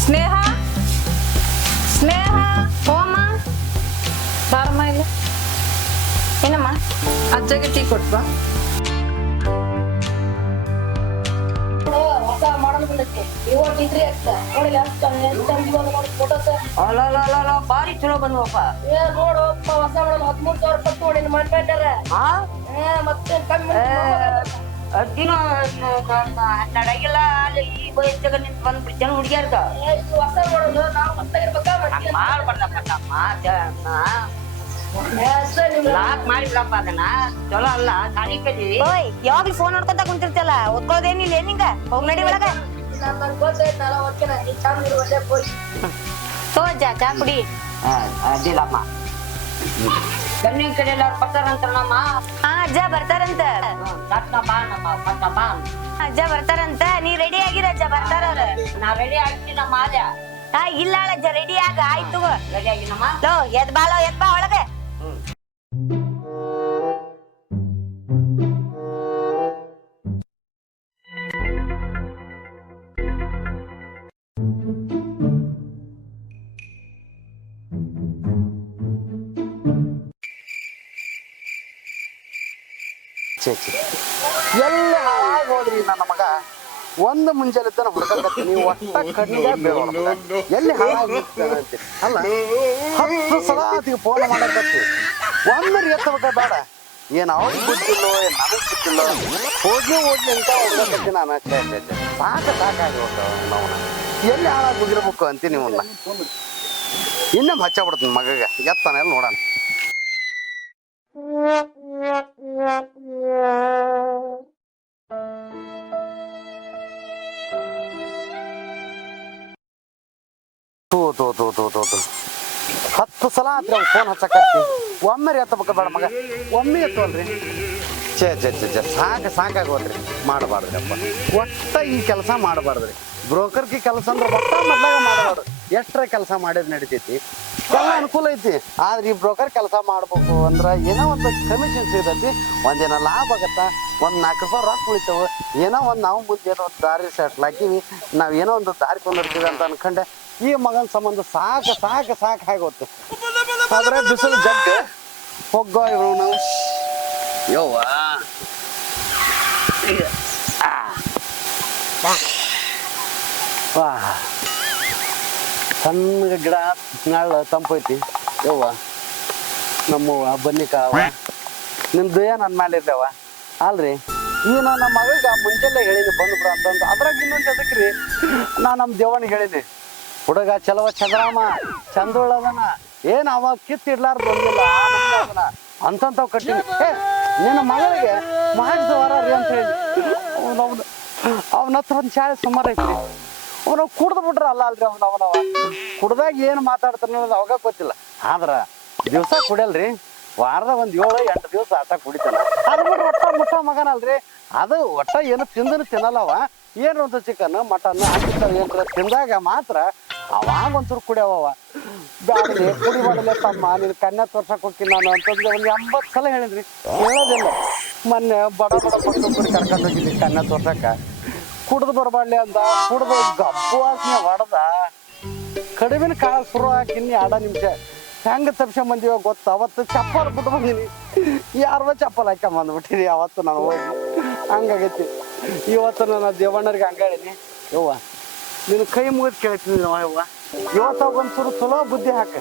ಸ್ನೇಹ ಸ್ನೇಹ ಹೋಮ ಬಾರಮ್ಮ ಇಲ್ಲ ಏನಮ್ಮ ಅಜ್ಜಗೆ ಟೀ ಕೊಟ್ವಾ ಹೊಸ ಮಾಡಲ್ ಬಂದೈತಿ ಇವತ್ತು ಇದ್ರಿ ಅಷ್ಟ ನೋಡಿ ಅಲ್ಲ ಬಾರಿ ಚಲೋ ಬಂದ್ವಪ್ಪ. ನೋಡು ಹೊಸ ಮಾಡಲ್ 13,000 ರೂಪಾಯಿ ನೋಡಿ ಮಾಡ್ಬೇಕಾರ ಮತ್ತೆ ಕಮ್ಮಿ ಅದ್ದಿನ ನಡಗಿಲ್ಲ ಅಲ್ಲಿ ಈ ವಯಸ್ಸಾಗ ನಿಂತು ಬಂದ್ಬಿಡ್ತೇನೆ ಹುಡುಗಿಯರ್ಗ ಹೊಸ ಮಾಡಲು ನಾವು ಹೊತ್ತಾಗಿರ್ಬೇಕಾ ಲಾಕ್ ಮಾಡಿಬಿಡಪ್ಪ ಅದನ್ನ ಚಲೋ ಅಲ್ಲ ಗಾಡಿ ಕಲಿ ಓಯ್ ಯಾವಾಗ್ಲೂ ಫೋನ್ ನೋಡ್ಕೊಂತ ಕುಂತಿರ್ತಲ್ಲ ಓದ್ಕೊಳ್ಳೋದೇನಿಲ್ಲ ನಿಂಗ ಹೋಗ್ ನಡಿ ಒಳಗ ಗೊತ್ತಾಯ್ತಲ್ಲ ಓದ್ತೇನೆ ನೀ ಚಂದ ಒಳ್ಳೆ ಪೋಯ್ ತೋ ಅಜ್ಜ ಚಾ ಕುಡಿ ಅದಿಲ್ಲಮ್ಮ ಗಣ್ಣಿನ ಕಡೆ ಎಲ್ಲ ಬರ್ತಾರಂತ ನಮ್ಮ ಅಜ್ಜ ಬರ್ತಾರಂತ ಅಜ್ಜ ಬರ್ತಾರಂತ ನೀ ರೆಡಿ ಆಗಿರ ಅಜ್ಜ ಬರ್ತಾರ ಅವ್ರ ನಾ ರೆಡಿ ಆಗ್ತೀನಿ ನಮ್ಮ ಆದ್ಯ ಇಲ್ಲ ಅಜ್ಜ ರೆಡಿ ಆಗ ಆಯ್ತು ರೆಡಿ ಆಗಿನಮ್ಮ ಲೋ ಎದ್ ಬಾ ಒಳಗೆ ಎಲ್ಲ ಹಾಳಾಗಿ ಹೋದ್ರಿ ನನ್ನ ಮಗ ಒಂದು ಮುಂಜಾನೆ ತನ ಹುಡುಕತ್ತೀನಿ ಒಟ್ಟ ಕಣ್ಣಿಗೆ ಬೇಡ ಎಲ್ಲಿ ಹಾಳಾಗಿ ಅಲ್ಲ 10 ಸಲ ಅದಕ್ಕೆ ಫೋನ್ ಮಾಡಕತ್ತಿ ಒಮ್ಮೆ ಎತ್ತಬೇಕ ಬೇಡ ಏನ್ ಅವ್ರಿಗೆ ಗೊತ್ತಿಲ್ಲೋ ಏನ್ ನನಗ್ ಗೊತ್ತಿಲ್ಲೋ ಹೋಗಿ ಅಂತ ಹುಡುಕತ್ತಿ ನಾನು ಸಾಕಾಗಿ ನಾವು ಎಲ್ಲಿ ಹಾಳಾಗಿ ಹೋಗಿರ್ಬೇಕು ಅಂತೀನಿ ಇವನ್ನ ಇನ್ನೊಮ್ಮೆ ಹಚ್ಚ ಬಿಡ್ತೀನಿ ಮಗಗೆ ಎತ್ತಾನೆಲ್ಲ ನೋಡೋಣ ತೋ 10 ಸಲ ಆತ್ರಿ ಅವ್ನು ಫೋನ್ ಹಚ್ಚಕತ್ತಿ ಒಮ್ಮೆ ಎತ್ತಬೇಕ ಬೇಡ ಮಗ ಒಮ್ಮೆ ಎತ್ತವಲ್ರಿ ಛೇ ಸಾಕಾಗೋದ್ರಿ ಮಾಡಬಾರ್ದ್ರಿ ಅಪ್ಪ ಒಟ್ಟ ಈ ಕೆಲಸ ಮಾಡಬಾರ್ದ್ರಿ ಬ್ರೋಕರ್ಗೆ ಕೆಲಸ ಅಂದ್ರೆ ಒಟ್ಟ ಮೊದ್ಲಾಗ ಮಾಡಬಾರ್ದು ಎಷ್ಟರ ಕೆಲಸ ಮಾಡಿದ್ರೆ ನಡಿತೈತಿ ಎಲ್ಲ ಅನುಕೂಲ ಐತಿ ಆದ್ರೆ ಈ ಬ್ರೋಕರ್ ಕೆಲಸ ಮಾಡ್ಬೇಕು ಅಂದ್ರೆ ಏನೋ ಒಂದು ಕಮಿಷನ್ ಸಿಗತೈತಿ ಒಂದೇನೋ ಲಾಭ ಆಗತ್ತ ಒಂದು 4 ರೂಪಾಯಿ ರೊಕ್ಕ ಉಳಿತಾವ ಏನೋ ಒಂದು ನಾವು ಮುಂದೆ ಏನೋ ಒಂದು ದಾರಿ ಸೆಟ್ಲ್ ಹಾಕಿವಿ ನಾವ್ ಏನೋ ಒಂದು ದಾರಿ ಕೊಂಡಿರ್ತೀವಿ ಅಂತ ಅನ್ಕೊಂಡೆ ಈ ಮಗನ ಸಂಬಂಧ ಸಾಕು ಆಗೋತ್ತು ಆದ್ರೆ ಬಿಸಿಲು ಜಗ್ಗ ಹೋಗೋ ಇವನು ನಾವು ಯವ್ವ ವಾ ಸಣ್ಣ ಗಿಡ ನಾಳ ತಂಪೈತಿ ಯವ್ವ ನಮ್ಮವ್ವ ಬನ್ನಿಕಾವ ನಿಮ್ ದಯ ನನ್ನ ಮೇಲೆ ಇರ್ತಾವ ಅಲ್ರಿ ಈಗ ನಮ್ಮ ಮಗಗ ಮುಂಜಾನೆ ಹೇಳಿನಿ ಬಂದ್ಬಿಡ ಅಂತಂದು ಅದ್ರಾಗ ಇನ್ನೊಂದು ಅದಕ್ರಿ ನಾ ನಮ್ಮ ದೇವನಿಗೆ ಹೇಳಿನಿ ಹುಡುಗ ಚಲವ ಚಂದ್ರಾಮ ಚಂದೊಳ್ಳದನ ಏನ್ ಅವ ಕಿತ್ತಿಡ್ಲಾರ್ದು ಬಂದಿಲ್ಲ ಅದನ್ನ ಅಂತಂತವ್ ಕಟ್ಟಿನಿ ನಿನ್ನ ಮಗಳಿಗೆ ಮಾಡಿದ ವಾರ ರೀ ಅಂತ ಹೇಳಿ ಅವನ ಹತ್ರ ಒಂದು ಶಾಲೆ ಸುಮಾರು ಐತಿ ಅವನು ಕುಡ್ದು ಬಿಟ್ರ ಅಲ್ರಿ ಅವನವ ಕುಡ್ದಾಗ ಏನು ಮಾತಾಡ್ತಾನ ಅವಾಗ ಗೊತ್ತಿಲ್ಲ ಆದ್ರ ದಿವ್ಸ ಕುಡಿಯಲ್ರಿ ವಾರದ ಒಂದ್ 7-8 ದಿವಸ ಆಟ ಕುಡಿತಾನ ಅದು ಬಿಟ್ರೆ ಒಟ್ಟ ಮುಟ್ಟ ಮಗನಲ್ರಿ ಅದು ಒಟ್ಟ ಏನು ತಿನ್ನಲ್ಲವ ಏನು ಒಂದು ಚಿಕನ್ ಮಟನ್ ಏನ್ರ ತಿಂದಾಗ ಮಾತ್ರ ಅವಾಗ ಒಂಚೂರು ಕುಡಿಯವ ಬ್ಯಾಡ್ರಿ ಕುಡಿಬಾಡಲೆ ತಮ್ಮ ನೀನು ಕನ್ಯಾ ತೋರ್ಸಕ್ ಹೋಗ್ತೀನಿ ನಾನು ಅಂತಂದ್ರೆ ಒಂದು 80 ಸಲ ಹೇಳಿದ್ರಿ ಹೇಳೋದಿಲ್ಲ ಮೊನ್ನೆ ಬಡ ಮಕ್ಕಳು ಕರ್ಕೊಂಡು ಹೋಗಿದ್ವಿ ಕನ್ಯಾ ತೋರ್ಸಕ್ಕ ಕುಡ್ದು ಬರಬಾಡ್ಲಿ ಅಂತ ಕುಡ್ದು ಗಬ್ಬು ವಾಸನೆ ಹೊಡೆದ ಕಡಿಮೆನ ಕಾಳ ಶುರು ಹಾಕಿ ಇನ್ನಿ 2 ನಿಮಿಷ ಹೆಂಗ ತಪ್ಸ್ಕೊಂಡ್ ಬಂದಿವ ಗೊತ್ತ ಅವತ್ತು ಚಪ್ಪಲ್ ಬಿಟ್ಟು ಬಂದೀನಿ ಯಾರೋ ಚಪ್ಪಲ್ ಹಾಕ್ಕೊಂಡ್ ಬಂದ್ಬಿಟ್ಟಿರಿ ಅವತ್ತು ನಾನು ಹೋಗಿ ಹಂಗಾಗೈತಿ ಇವತ್ತು ನನ್ನ ದೇವಣ್ಣರಿಗೆ ಹಂಗ ಹೇಳಿನಿ ಯವ್ವ ನೀನು ಕೈ ಮುಗಿದು ಕೇಳ್ತೀನಿ ಯವ್ವ ಇವತ್ತು ಒಂಚೂರು ಚಲೋ ಬುದ್ಧಿ ಹಾಕ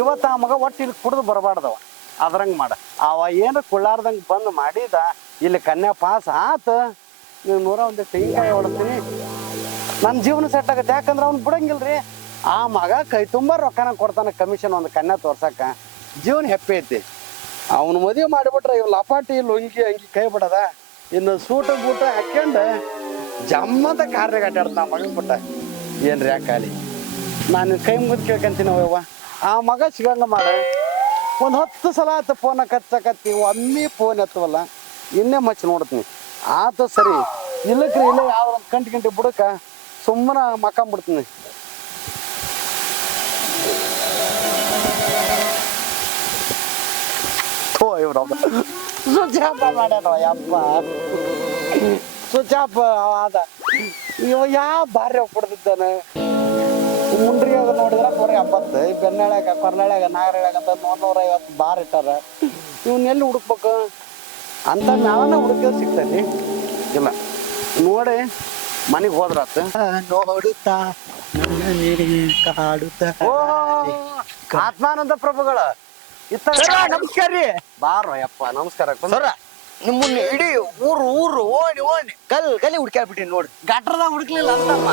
ಇವತ್ತು ಆ ಮಗ ಒಟ್ಟು ಇಲ್ಲಿ ಕುಡ್ದು ಬರಬಾರ್ದವ ಅದ್ರಂಗೆ ಮಾಡ ಅವ ಏನು ಕೊಳ್ಳಾರ್ದಂಗೆ ಬಂದು ಮಾಡಿದ ಇಲ್ಲಿ ಕನ್ಯಾ ಪಾಸ್ ಆತ ನೀವು 101 ತೆಂಗಿನಕಾಯಿ ಹೊಡ್ತೀನಿ ನನ್ನ ಜೀವನ ಸೆಟ್ ಆಗತ್ತೆ ಯಾಕಂದ್ರೆ ಅವ್ನು ಬಿಡಂಗಿಲ್ರಿ ಆ ಮಗ ಕೈ ತುಂಬ ರೊಕ್ಕನ ಕೊಡ್ತಾನೆ ಕಮಿಷನ್ ಒಂದು ಕನ್ಯಾ ತೋರ್ಸಕ್ಕ ಜೀವನ ಹೆಪ್ಪೆ ಐತಿ ಅವನು ಮದುವೆ ಮಾಡಿಬಿಟ್ರೆ ಇವ್ ಲಪಾಟಿ ಲುಂಗಿ ಅಂಗಿ ಕೈ ಬಿಡದ ಇನ್ನು ಸೂಟ ಬೂಟ ಹಾಕ್ಯಂಡು ಜಮ್ಮಂತ ಕಾರ್ಯಾಗ ಅಡ್ಡಾಡ್ತ ಮಗನ್ ಬಿಟ್ಟ ಏನ್ರಿ ಯಾಕಾಲಿ ನಾನು ಕೈ ಮುಗಿದು ಕೇಳ್ಕೊಂತೀನಿ ಅವ್ವ ಆ ಮಗ ಸಿಗಂಗ ಮಾಡ ಒಂದು 10 ಸಲ ಆತ ಫೋನ್ ಕಚ್ಚಕತ್ತಿ ಒಮ್ಮೆ ಫೋನ್ ಎತ್ತವಲ್ಲ ಇನ್ನೇ ಮಚ್ಚಿ ನೋಡ್ತೀನಿ ಆತ ಸರಿ ಇಲ್ಲಕ್ರಿ ಇಲ್ಲ ಯಾವ ಒಂದು ಗಂಟೆ ಬುಡಕ ಸುಮ್ಮನೆ ಮಕ್ಕಂಬಿಡ್ತೀನಿ ಥೋ ಇವ್ರೊಬ್ಬ ಸ್ವಿಚ್ ಆಫ್ ಮಾಡ್ಯಾನ ಯಪ್ಪ ಸ್ವಿಚ್ ಆಫ್ ಆದ ಇವ ಯಾವ ಬಾರಿ ಕೊಡ್ತಿದ್ದಾನೆ ಮುಂಡ್ರಿಯಾಗ ನೋಡಿದ್ರೆ 170 ಬೆನ್ನಾಳ್ಯಾಗ ಕೊರ್ಲಾಳ್ಯಾಗ ನಾಗರಾಳ್ಯಾಗ ಅಂತ 150 ಬಾರ್ ಇಟ್ಟಾರ ಇವನ್ ಎಲ್ಲಿ ಹುಡುಕ್ಬೇಕು ಅಂತ ನಾವನ್ನ ಹುಡುಕಿದ್ರೆ ಸಿಗ್ತೈತಿ ಇಲ್ಲ ನೋಡಿ ಮನೆಗೆ ಹೋದ್ರಾತ ನೋಡುತ್ತಾ ಕಾಡುತ್ತಾ ಓ ಆತ್ಮಾನಂದ ಪ್ರಭುಗಳ ನಮಸ್ಕಾರ ರೀ ಬಾರೋ ಯಪ್ಪ ನಮಸ್ಕಾರ ಸರ ನಿಮ್ಮನ್ನ ಇಡೀ ಊರು ಓಣಿ ಕಲ್ಲಿ ಹುಡ್ಕ್ಯಾಬಿಟ್ಟಿ ನೋಡ್ರಿ ಗಟ್ರದಾಗ ಹುಡುಕ್ಲಿಲ್ಲ ಅಂತಮ್ಮ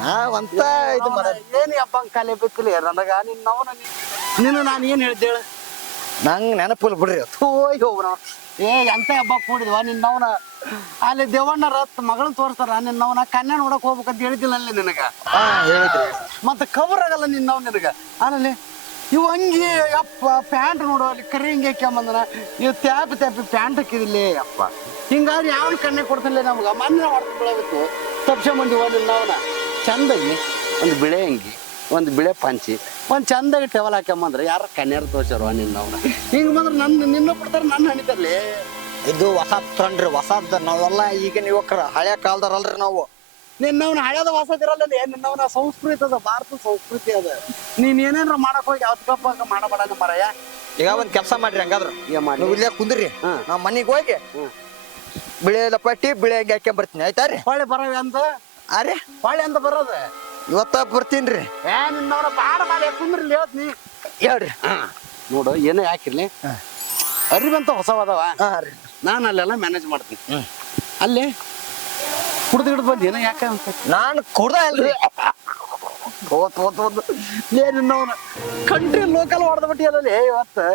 ನಾವಂತ ಇದು ಏನ್ ಯಪ್ಪ ಕಲೆ ಬೇಕಿಲ್ಲ ನನಗ ನಿನ್ನ ನಾನು ಏನ್ ಹೇಳ್ದೆ ಹೇಳ ನಂಗೆ ನೆನಪಿಲ್ಲ ಬಿಡ್ರಿ ಅದು ಏ ಎಂತ ಹಬ್ಬ ಕೂಡಿದ್ವ ನಿನ್ನವನ ಅಲ್ಲಿ ದೇವಣ್ಣ ರತ್ ಮಗಳನ್ನ ತೋರಿಸ್ತಾರ ನಿನ್ನವನ ಕನ್ಯಾ ನೋಡಕ್ ಹೋಗ್ಬೇಕಂತ ಹೇಳಿದಿಲ್ಲ ಅಲ್ಲಿ ನಿನಗ ಹೇಳಿದ್ರಿ ಮತ್ತೆ ಕವರ್ ಆಗಲ್ಲ ನಿನ್ನವ್ ನಿನಗ ಆಮೇಲೆ ಇವು ಅಂಗಿ ಅಪ್ಪ ಪ್ಯಾಂಟ್ ನೋಡು ಅಲ್ಲಿ ಕರಿ ಹಿಂಗೆ ಹಾಕ್ಯಂಬಂದನ ಇವು ತ್ಯಾಪಿ ಪ್ಯಾಂಟ್ ಹಾಕಿದಿಲ್ಲ ಅಪ್ಪ ಹಿಂಗಾದ್ರೆ ಯಾವ ಕನ್ಯಾ ಕೊಡ್ತಿಲ್ಲ ನಮ್ಗ ಮೊನ್ನೆ ಹೊಡೆದು ಬೆಳಬೇಕು ತಪ್ಸ್ಕೊಂಬಂದಿವ ನಿನ್ನವನ ಚಂದಾಗಿ ಒಂದು ಬಿಳೆ ಅಂಗಿ ಒಂದು ಬಿಳೆ ಪಂಚಿ ಒಂದು ಚಂದಾಗಿ ಟೆವಲ್ ಹಾಕ್ಯಂಬಂದ್ರೆ ಯಾರ ಕನ್ಯಾರ ತೋರ್ಸಾರ ನಿನ್ನವನ ಹಿಂಗೆ ಬಂದ್ರೆ ನಿನ್ನ ಬಿಡ್ತಾರೆ ನನ್ನ ಹಣಿತಾರಲಿ ಇದು ಹೊಸ ತೊಂಡ್ರಿ ಹೊಸದ ನಾವೆಲ್ಲ ಈಗ ಯುವಕರ ಹಳೆ ಕಾಲದವ್ರಲ್ರಿ ನಾವು ನಿನ್ನವನ ಹಳೆದ ಹೊಸದಿರಲ್ಲ ನಿನ್ನವನ ಸಂಸ್ಕೃತಿ ಅದ ಭಾರತ ಸಂಸ್ಕೃತಿ ಅದ ನೀನ್ ಏನೇನ್ರ ಮಾಡಕ್ ಹೋಗಿ ಯಾವ್ದಪ್ಪ ಮಾಡಬೇಡ ಮರಯ್ಯ ಈಗ ಒಂದ್ ಕೆಲಸ ಮಾಡ್ರಿ ಹಂಗಾದ್ರ ಏನ್ ಮಾಡಿ ನೀವು ಇಲ್ಲೇ ಕುಂದ್ರಿ ನಾವ್ ಮನಿಗ್ ಹೋಗಿ ಬಿಳೆ ಲಪಟ್ಟಿ ಬಿಳೆ ಹಂಗೆ ಹಾಕ್ಕೊಂಡ್ ಬರ್ತೀನಿ ಆಯ್ತಾರಿ ಹೊಳೆ ಬರವೆ ಅಂತ ಅರೆ ಹೊಳೆ ಅಂತ ಬರೋದು ಇವತ್ತ ಬರ್ತೀನ್ರಿ ಏ ನಿನ್ನವನ ಬಾಡ ಮಾಡಿ ಕುಂದ್ರಿ ಹೇಳ್ತೀನಿ ಹೇಳ್ರಿ ನೋಡು ಏನೇ ಹಾಕಿರ್ಲಿ ಅರಿವಂತ ಹೊಸವದವ ಹಾ ರೀ ನಾನು ಅಲ್ಲೆಲ್ಲ ಮ್ಯಾನೇಜ್ ಮಾಡ್ತೀನಿ ಅಲ್ಲಿ ಕುಡ್ದು ಹಿಡ್ದು ಬಂದು ಏನೋ ಯಾಕೆ ಅಂತ ನಾನು ಕುಡ್ದ ಅಲ್ರಿ ನಿನ್ನವನ ಕಂಟ್ರಿ ಲೋಕಲ್ ಹೊಡೆದ್ಬಿಟ್ಟಿಯಲ್ಲ ಇವತ್ತು